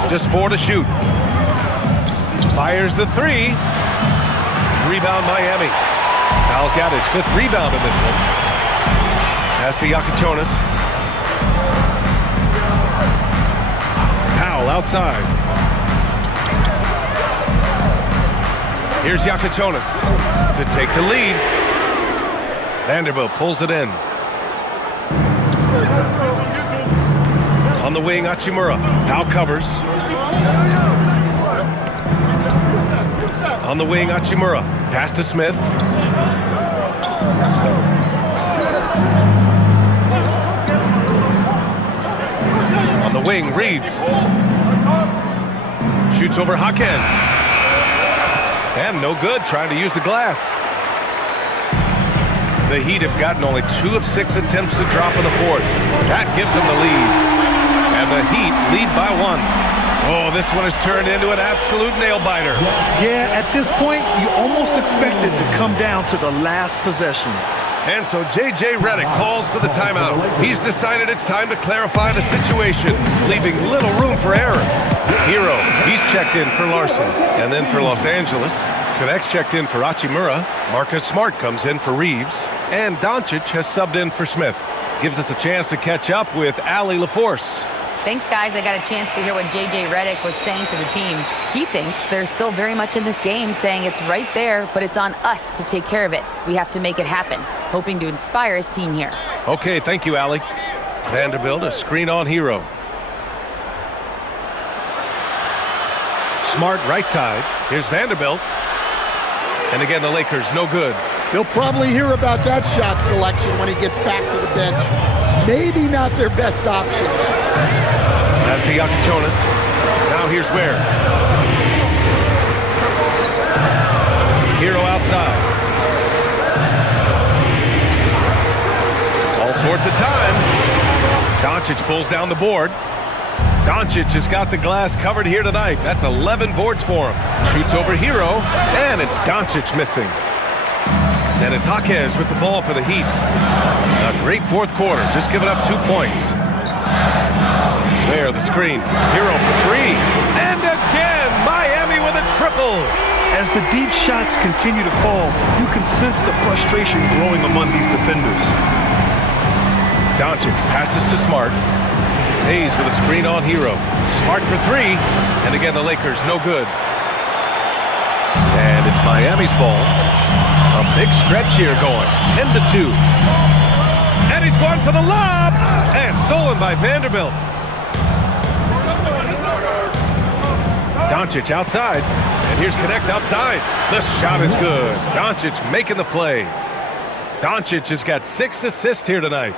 Just 4 to shoot. Fires the 3. Rebound Miami. Al's got his 5th rebound in this one. Pass to Yakichonis. Powell outside. Here's Yakichonis to take the lead. Vanderbilt pulls it in. On the wing, Hachimura. Powell covers. On the wing, Hachimura. Pass to Smith. On the wing, Reeves. Shoots over Hawkins. And no good, trying to use the glass. The Heat have gotten only 2 of 6 attempts to drop in the fourth. That gives them the lead. And the Heat lead by 1. Oh, this one has turned into an absolute nail-biter. Yeah, at this point, you almost expect it to come down to the last possession. And so J.J. Redick calls for the timeout. He's decided it's time to clarify the situation, leaving little room for error. Hero, he's checked in for Larson. And then for Los Angeles, Connect's checked in for Hachimura. Marcus Smart comes in for Reeves. And Doncic has subbed in for Smith. Gives us a chance to catch up with Allie LaForce. Thanks, guys. I got a chance to hear what J.J. Redick was saying to the team. He thinks they're still very much in this game, saying it's right there, but it's on us to take care of it. We have to make it happen, hoping to inspire his team here. Okay, thank you, Allie. Vanderbilt, a screen on Hero. Smart right side. Here's Vanderbilt. And again, the Lakers, no good. He'll probably hear about that shot selection when he gets back to the bench. Maybe not their best option. That's to Yakichonis. Now here's Ware. Hero outside. All sorts of time. Doncic pulls down the board. Doncic has got the glass covered here tonight. That's 11 boards for him. Shoots over Hero, and it's Doncic missing. And it's Jaquez with the ball for the Heat. A great fourth quarter, just giving up 2 points. There, the screen. Hero for three. And again, Miami with a triple. As the deep shots continue to fall, you can sense the frustration growing among these defenders. Doncic passes to Smart. Hayes with a screen on Hero. Smart for three. And again, the Lakers, no good. And it's Miami's ball. A big stretch here going. 10-2. And he's going for the lob. And stolen by Vanderbilt. Doncic outside. And here's Connect outside. The shot is good. Doncic making the play. Doncic has got 6 assists here tonight.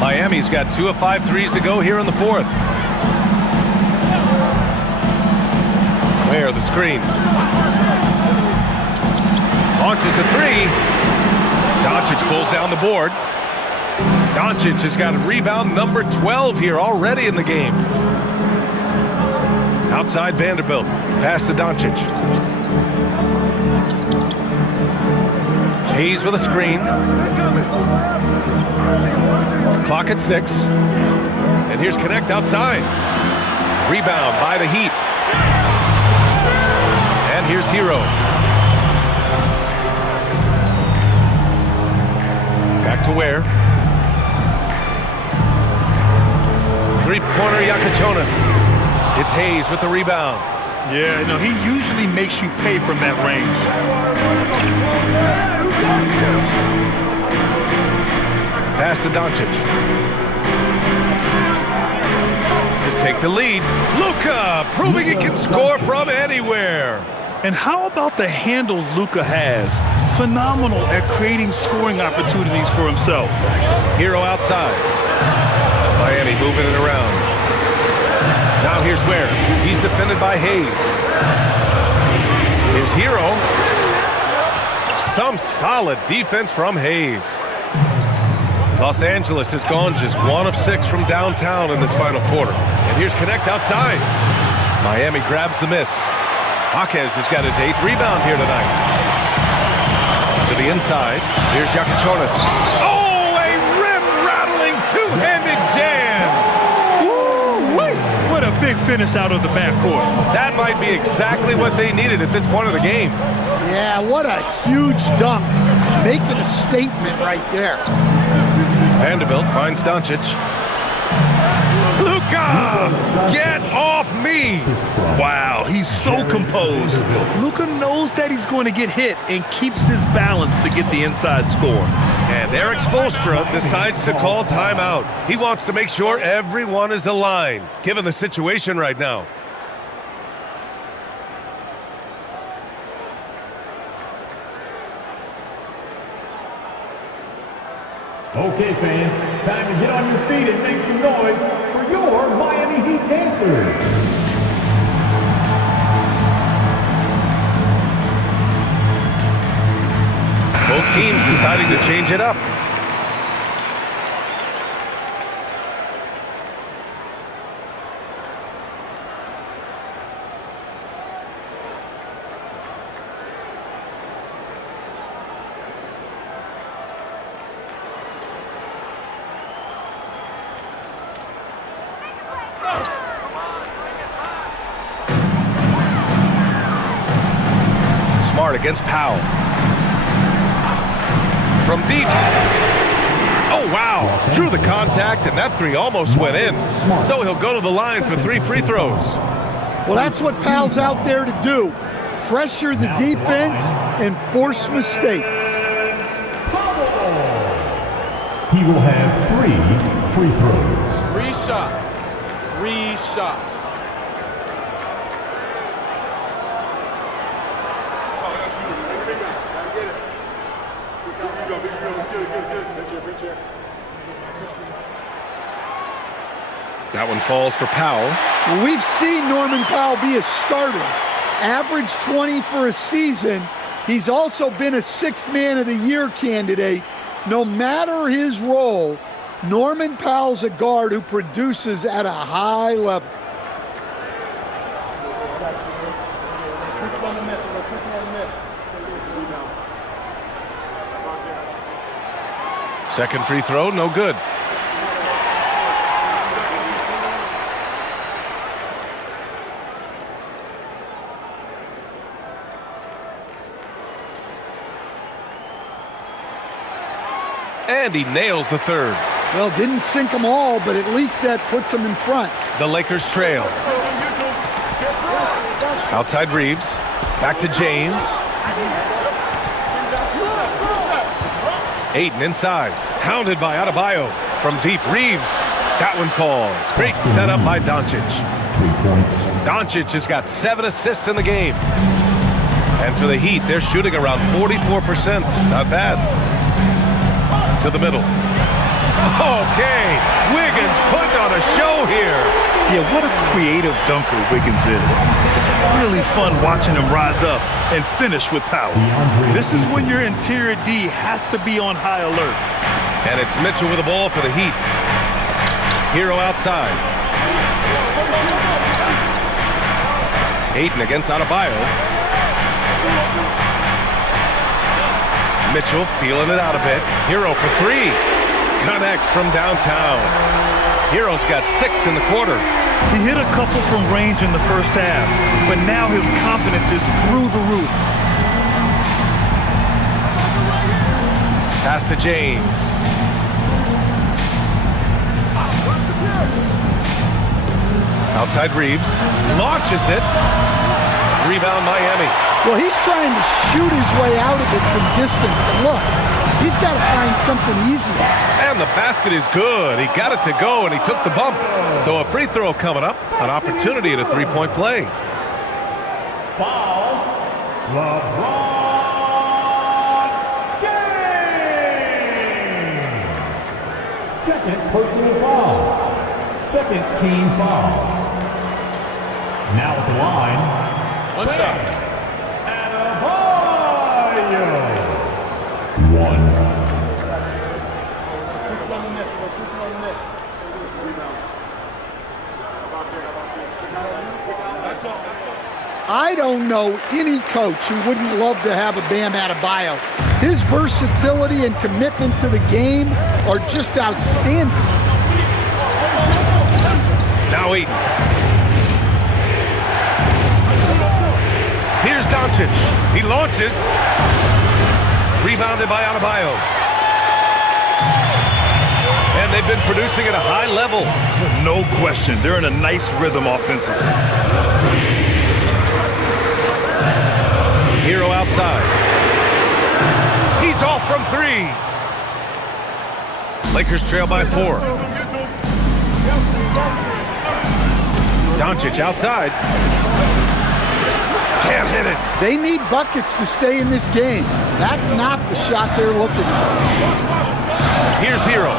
Miami's got 2 of 5 threes to go here in the fourth. Where the screen. Launches a three. Doncic pulls down the board. Doncic has got rebound number 12 here already in the game. Outside Vanderbilt. Pass to Doncic. Hayes with a screen. Clock at 6. And here's Connect outside. Rebound by the Heat. And here's Hero. Back to Ware. Three-pointer Yakichonis. It's Hayes with the rebound. Yeah, no, he usually makes you pay from that range. Pass to Doncic. To take the lead. Luka proving he can score from anywhere. And how about the handles Luka has? Phenomenal at creating scoring opportunities for himself. Hero outside. Miami moving it around. Now here's Ware. He's defended by Hayes. Here's Hero. Some solid defense from Hayes. Los Angeles has gone just 1 of 6 from downtown in this final quarter. And here's Connect outside. Miami grabs the miss. Jaquez has got his 8th rebound here tonight. To the inside. Here's Yakichonis. Oh, a rim-rattling two-handed jam. Woo-wee. What a big finish out of the backcourt. That might be exactly what they needed at this point of the game. Yeah, what a huge dunk. Making a statement right there. Vanderbilt finds Doncic. Luka! Get off me! Wow, he's so composed. Luka knows that he's going to get hit and keeps his balance to get the inside score. And Eric Spoelstra decides to call timeout. He wants to make sure everyone is aligned, given the situation right now. Okay, fans, time to get on your feet and make some noise for your Miami Heat dancers. Both teams deciding to change it up. Smart against Powell. From deep. Oh, wow. drew the contact, and that three almost went in. So he'll go to the line for 3 free throws. Well, that's what Powell's out there to do. Pressure the defense and force mistakes. He will have 3 free throws. 3 shots. 3 shots. That one falls for Powell. Well, we've seen Norman Powell be a starter. Average 20 for a season. He's also been a 6th Man of the Year candidate. No matter his role, Norman Powell's a guard who produces at a high level. Second free throw, no good. And he nails the third. Well, didn't sink them all, but at least that puts them in front. The Lakers trail. Outside Reeves. Back to James. Ayton inside. Hounded by Adebayo. From deep, Reeves. That one falls. Great setup by Doncic. 3 points. Doncic has got 7 assists in the game. And for the Heat, they're shooting around 44%. Not bad. To the middle. Okay, Wiggins putting on a show here. Yeah, what a creative dunker Wiggins is. It's really fun watching him rise up and finish with power. This is when your interior D has to be on high alert. And it's Mitchell with the ball for the Heat. Hero outside. Ayton against Adebayo. Mitchell feeling it out a bit. Hero for 3. Connects from downtown. Hero's got 6 in the quarter. He hit a couple from range in the first half, but now his confidence is through the roof. Pass to James. Outside Reeves. Launches it. Rebound Miami. Well, he's trying to shoot his way out of it from distance, but look, he's got to find something easier. And the basket is good. He got it to go, and he took the bump. So a free throw coming up. An opportunity at a 3-point play. Foul. LeBron James. Second personal foul. Second team foul. Now at the line. 1 shot. Adebayo. 1. I don't know any coach who wouldn't love to have a Bam Adebayo. His versatility and commitment to the game are just outstanding. Now Ayton. Here's Doncic. He launches. Rebounded by Adebayo. And they've been producing at a high level. No question. They're in a nice rhythm offensively. Hero outside. He's off from 3. Lakers trail by 4. Doncic outside. Can't hit it. They need buckets to stay in this game. That's not the shot they're looking for. Here's Hero.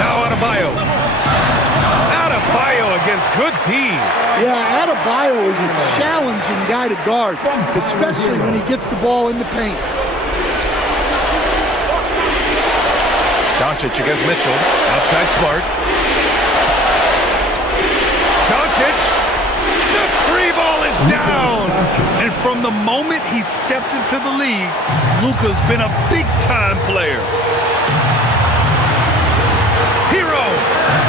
Now Adebayo. Adebayo against good D. Yeah, Adebayo is a challenging guy to guard, especially when he gets the ball in the paint. Doncic against Mitchell. Outside Smart. Doncic. The 3 ball is down. And from the moment he stepped into the league, Luka's been a big-time player. Hero.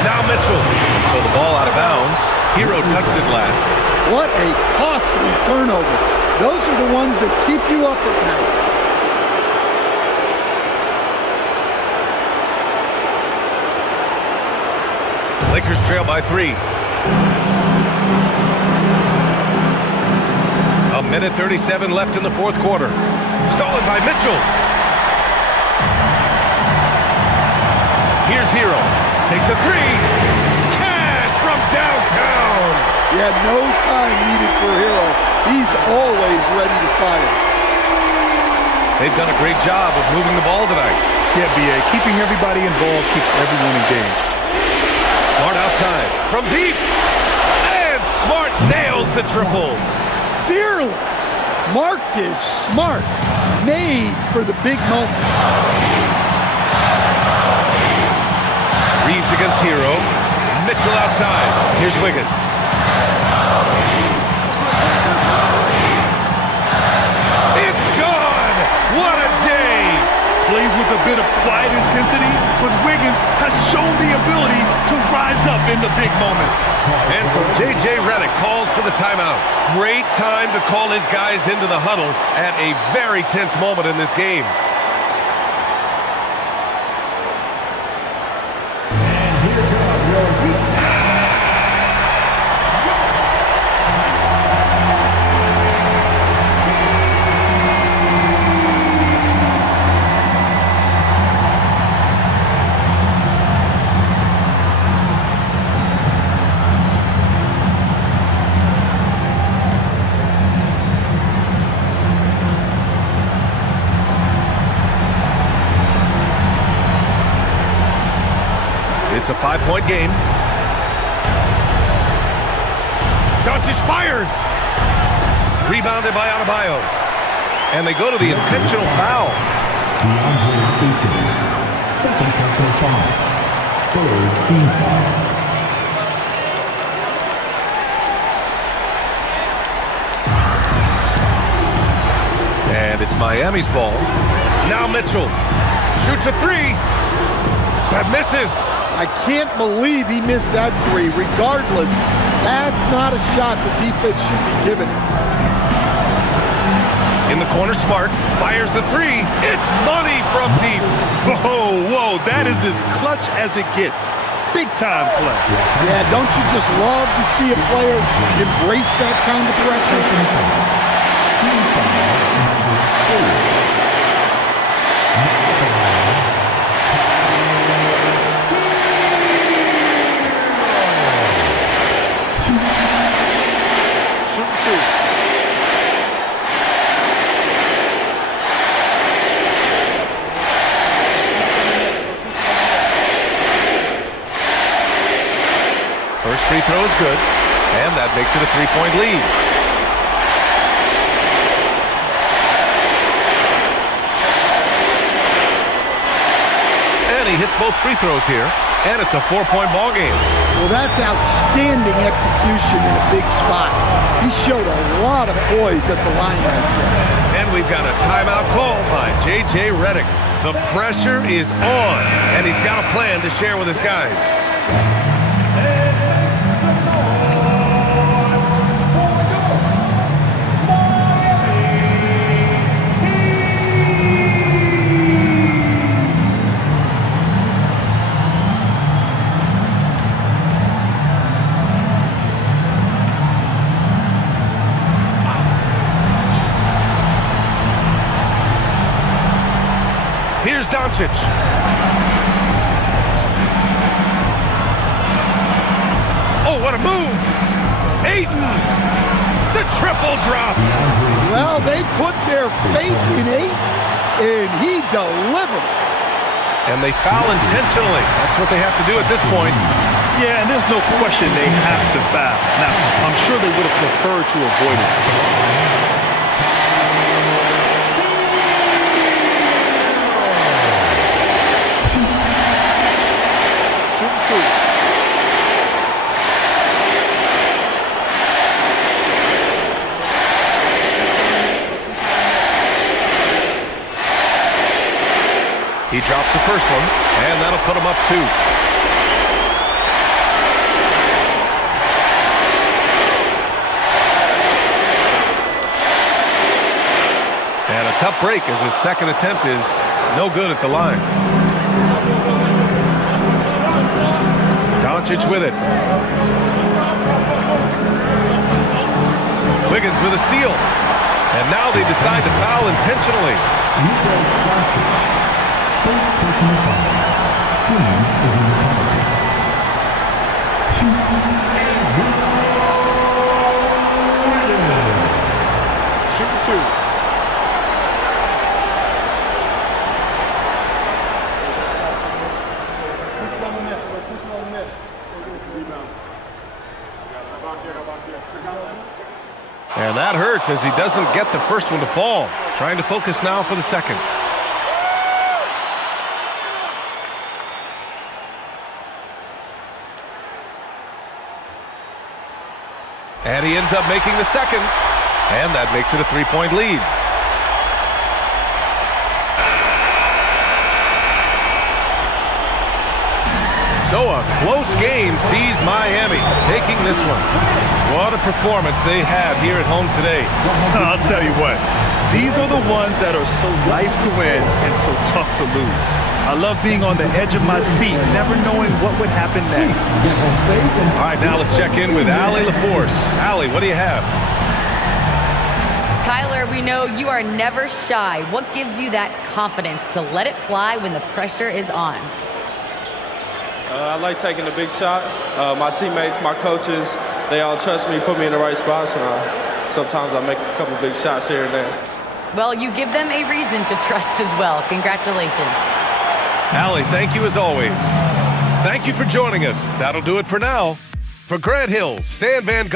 Now Mitchell. So the ball out of bounds. Hero touched it last. What a costly turnover. Those are the ones that keep you up at night. Lakers trail by 3. A minute 37 left in the fourth quarter. Stolen by Mitchell. Here's Hero. Takes a 3. Cash from downtown. Yeah, no time needed for Hero. He's always ready to fire. They've done a great job of moving the ball tonight. Yeah, B.A. Keeping everybody involved keeps everyone engaged. Smart outside. From deep. And Smart nails the triple. Fearless. Marcus Smart. Made for the big moment. Reeves against Hero. Mitchell outside. Here's Wiggins. It's gone! What a day! Plays with a bit of quiet intensity, but Wiggins has shown the ability to rise up in the big moments. And so J.J. Redick calls for the timeout. Great time to call his guys into the huddle at a very tense moment in this game. It's a 5-point game. Doncic fires! Rebounded by Adebayo. And they go to the intentional foul. DeAndre Ayton, second personal foul, third team foul. And it's Miami's ball. Now Mitchell shoots a 3. That misses. I can't believe he missed that 3. Regardless, that's not a shot the defense should be given. In the corner, Smart fires the 3. It's money from deep. Whoa, that is as clutch as it gets. Big time play. Yeah, don't you just love to see a player embrace that kind of pressure? First free throw is good, and that makes it a 3-point lead. And he hits both free throws here, and it's a 4-point ball game. Well, that's outstanding execution in a big spot. He showed a lot of poise at the line right there. And we've got a timeout call by J.J. Redick. The pressure is on, and he's got a plan to share with his guys. Here's Doncic. Oh, what a move! Ayton! The triple drop! Well, they put their faith in Ayton, and he delivered. And they foul intentionally. That's what they have to do at this point. Yeah, and there's no question they have to foul. Now, I'm sure they would have preferred to avoid it. He drops the first one, and that'll put him up 2. And a tough break as his second attempt is no good at the line. Doncic with it. Wiggins with a steal. And now they decide to foul intentionally. Shooting 2. And that hurts as he doesn't get the first one to fall. Trying to focus now for the second. And he ends up making the second. And that makes it a 3-point lead. So a close game sees Miami taking this one. What a performance they had here at home today. I'll tell you what, these are the ones that are so nice to win and so tough to lose. I love being on the edge of my seat, never knowing what would happen next. All right, now let's check in with Allie LaForce. Allie, what do you have? Tyler, we know you are never shy. What gives you that confidence to let it fly when the pressure is on? I like taking the big shot. My teammates, my coaches, they all trust me, put me in the right spots, and sometimes I make a couple big shots here and there. Well, you give them a reason to trust as well. Congratulations. Allie, thank you as always. Thank you for joining us. That'll do it for now. For Grant Hill, Stan Van